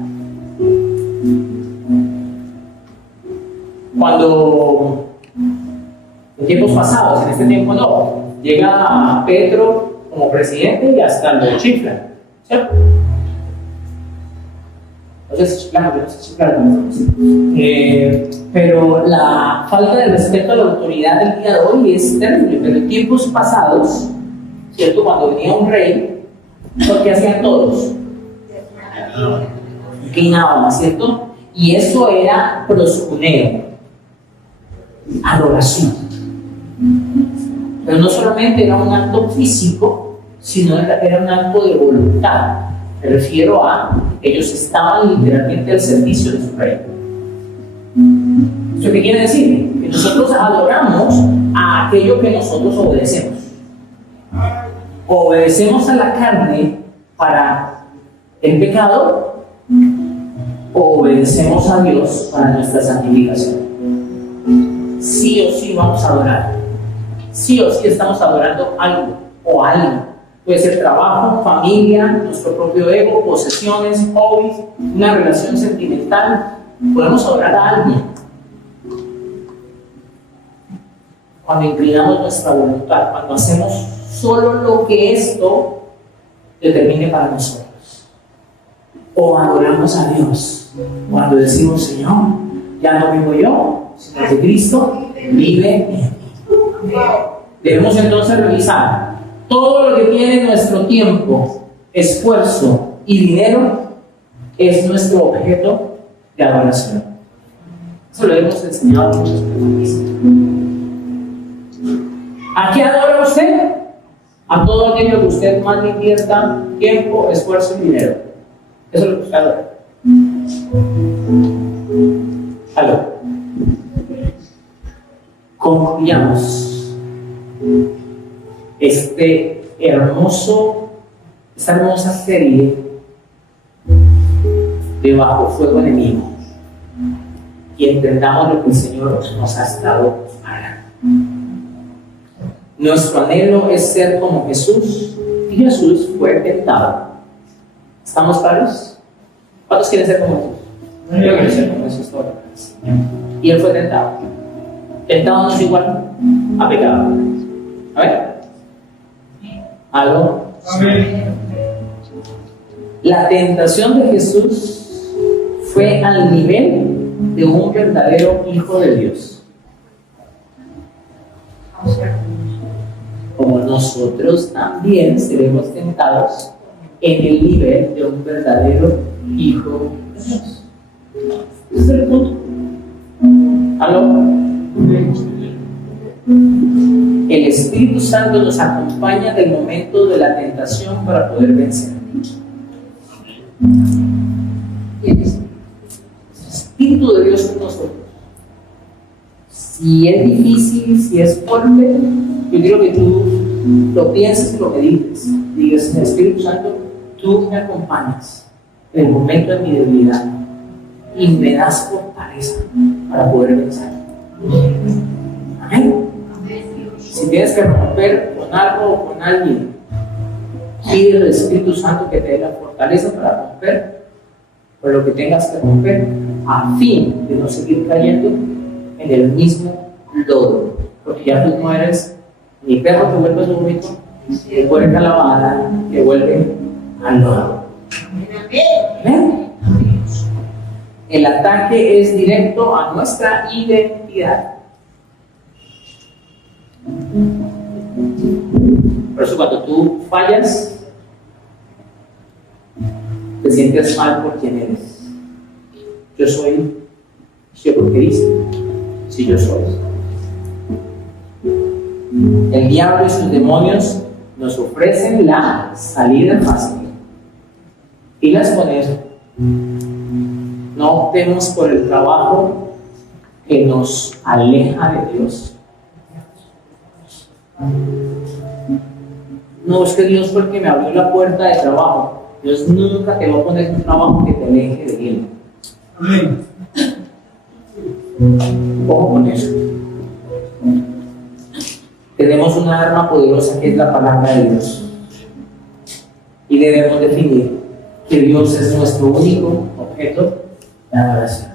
Cuando en tiempos pasados, en este tiempo no, llega Pedro como presidente y hasta lo chiflan, ¿cierto? No sé si chiflan, no sé si chiflan, pero la falta de respeto a la autoridad del día de hoy es terrible. Pero en tiempos pasados, ¿cierto? Cuando venía un rey, lo que hacían todos, inclinaban, ¿cierto? Y eso era proskuneo, adoración. Pero no solamente era un acto físico, sino era un acto de voluntad. Me refiero a ellos estaban literalmente al servicio de su rey. ¿Eso qué quiere decir? Que nosotros adoramos a aquello que nosotros obedecemos. ¿Obedecemos a la carne para el pecado o obedecemos a Dios para nuestra santificación? Sí o sí vamos a adorar. Sí o sí estamos adorando algo o a alguien. Puede ser trabajo, familia, nuestro propio ego, posesiones, hobbies, una relación sentimental. Podemos adorar a alguien cuando inclinamos nuestra voluntad, cuando hacemos solo lo que esto determine para nosotros. O adoramos a Dios cuando decimos: Señor, ya no vivo yo, sino que Cristo vive en mí. Debemos entonces revisar todo lo que tiene nuestro tiempo, esfuerzo y dinero es nuestro objeto de adoración. Eso lo hemos enseñado a muchos personas. ¿A qué adora usted? A todo aquello que usted más le invierta tiempo, esfuerzo y dinero. Eso es lo que usted adora. ¿Aló? Concluyamos esta hermosa serie de Bajo Fuego Enemigo y entendamos lo que el Señor nos ha estado hablando. Nuestro anhelo es ser como Jesús, y Jesús fue tentado. ¿Estamos claros? ¿Cuántos quieren ser como Jesús? Yo quiero ser como Jesús todos los días. Y Él fue tentado. Tentado no es igual a pecado. A ver. ¿Algo? Amén. La tentación de Jesús fue al nivel de un verdadero Hijo de Dios. Como nosotros también seremos tentados en el nivel de un verdadero Hijo de Dios. Ese es el punto. ¿Aló? El Espíritu Santo nos acompaña del momento de la tentación para poder vencer. El Espíritu de Dios con nosotros. Si es difícil, si es fuerte, yo quiero que tú lo pienses y lo medites. Digas, Espíritu Santo, tú me acompañas en el momento de mi debilidad y me das fortaleza para poder vencer. Amén. Si tienes que romper con algo o con alguien, pide al Espíritu Santo que te dé la fortaleza para romper por lo que tengas que romper, a fin de no seguir cayendo en el mismo lodo, porque ya tú no eres ni perro que vuelve a su vómito, ni puerca lavada que vuelve al lodo. ¿Ven? El ataque es directo a nuestra identidad. Por eso cuando tú fallas, te sientes mal por quien eres. Yo soy, yo porque dice, si yo soy. El diablo y sus demonios nos ofrecen la salida fácil. Y las con eso. No optemos por el trabajo que nos aleja de Dios. No, es que Dios fue el que me abrió la puerta de trabajo. Dios nunca te va a poner un trabajo que te aleje de Él. Amén. Ojo con eso. Tenemos una arma poderosa que es la palabra de Dios. Y debemos definir que Dios es nuestro único objeto de adoración.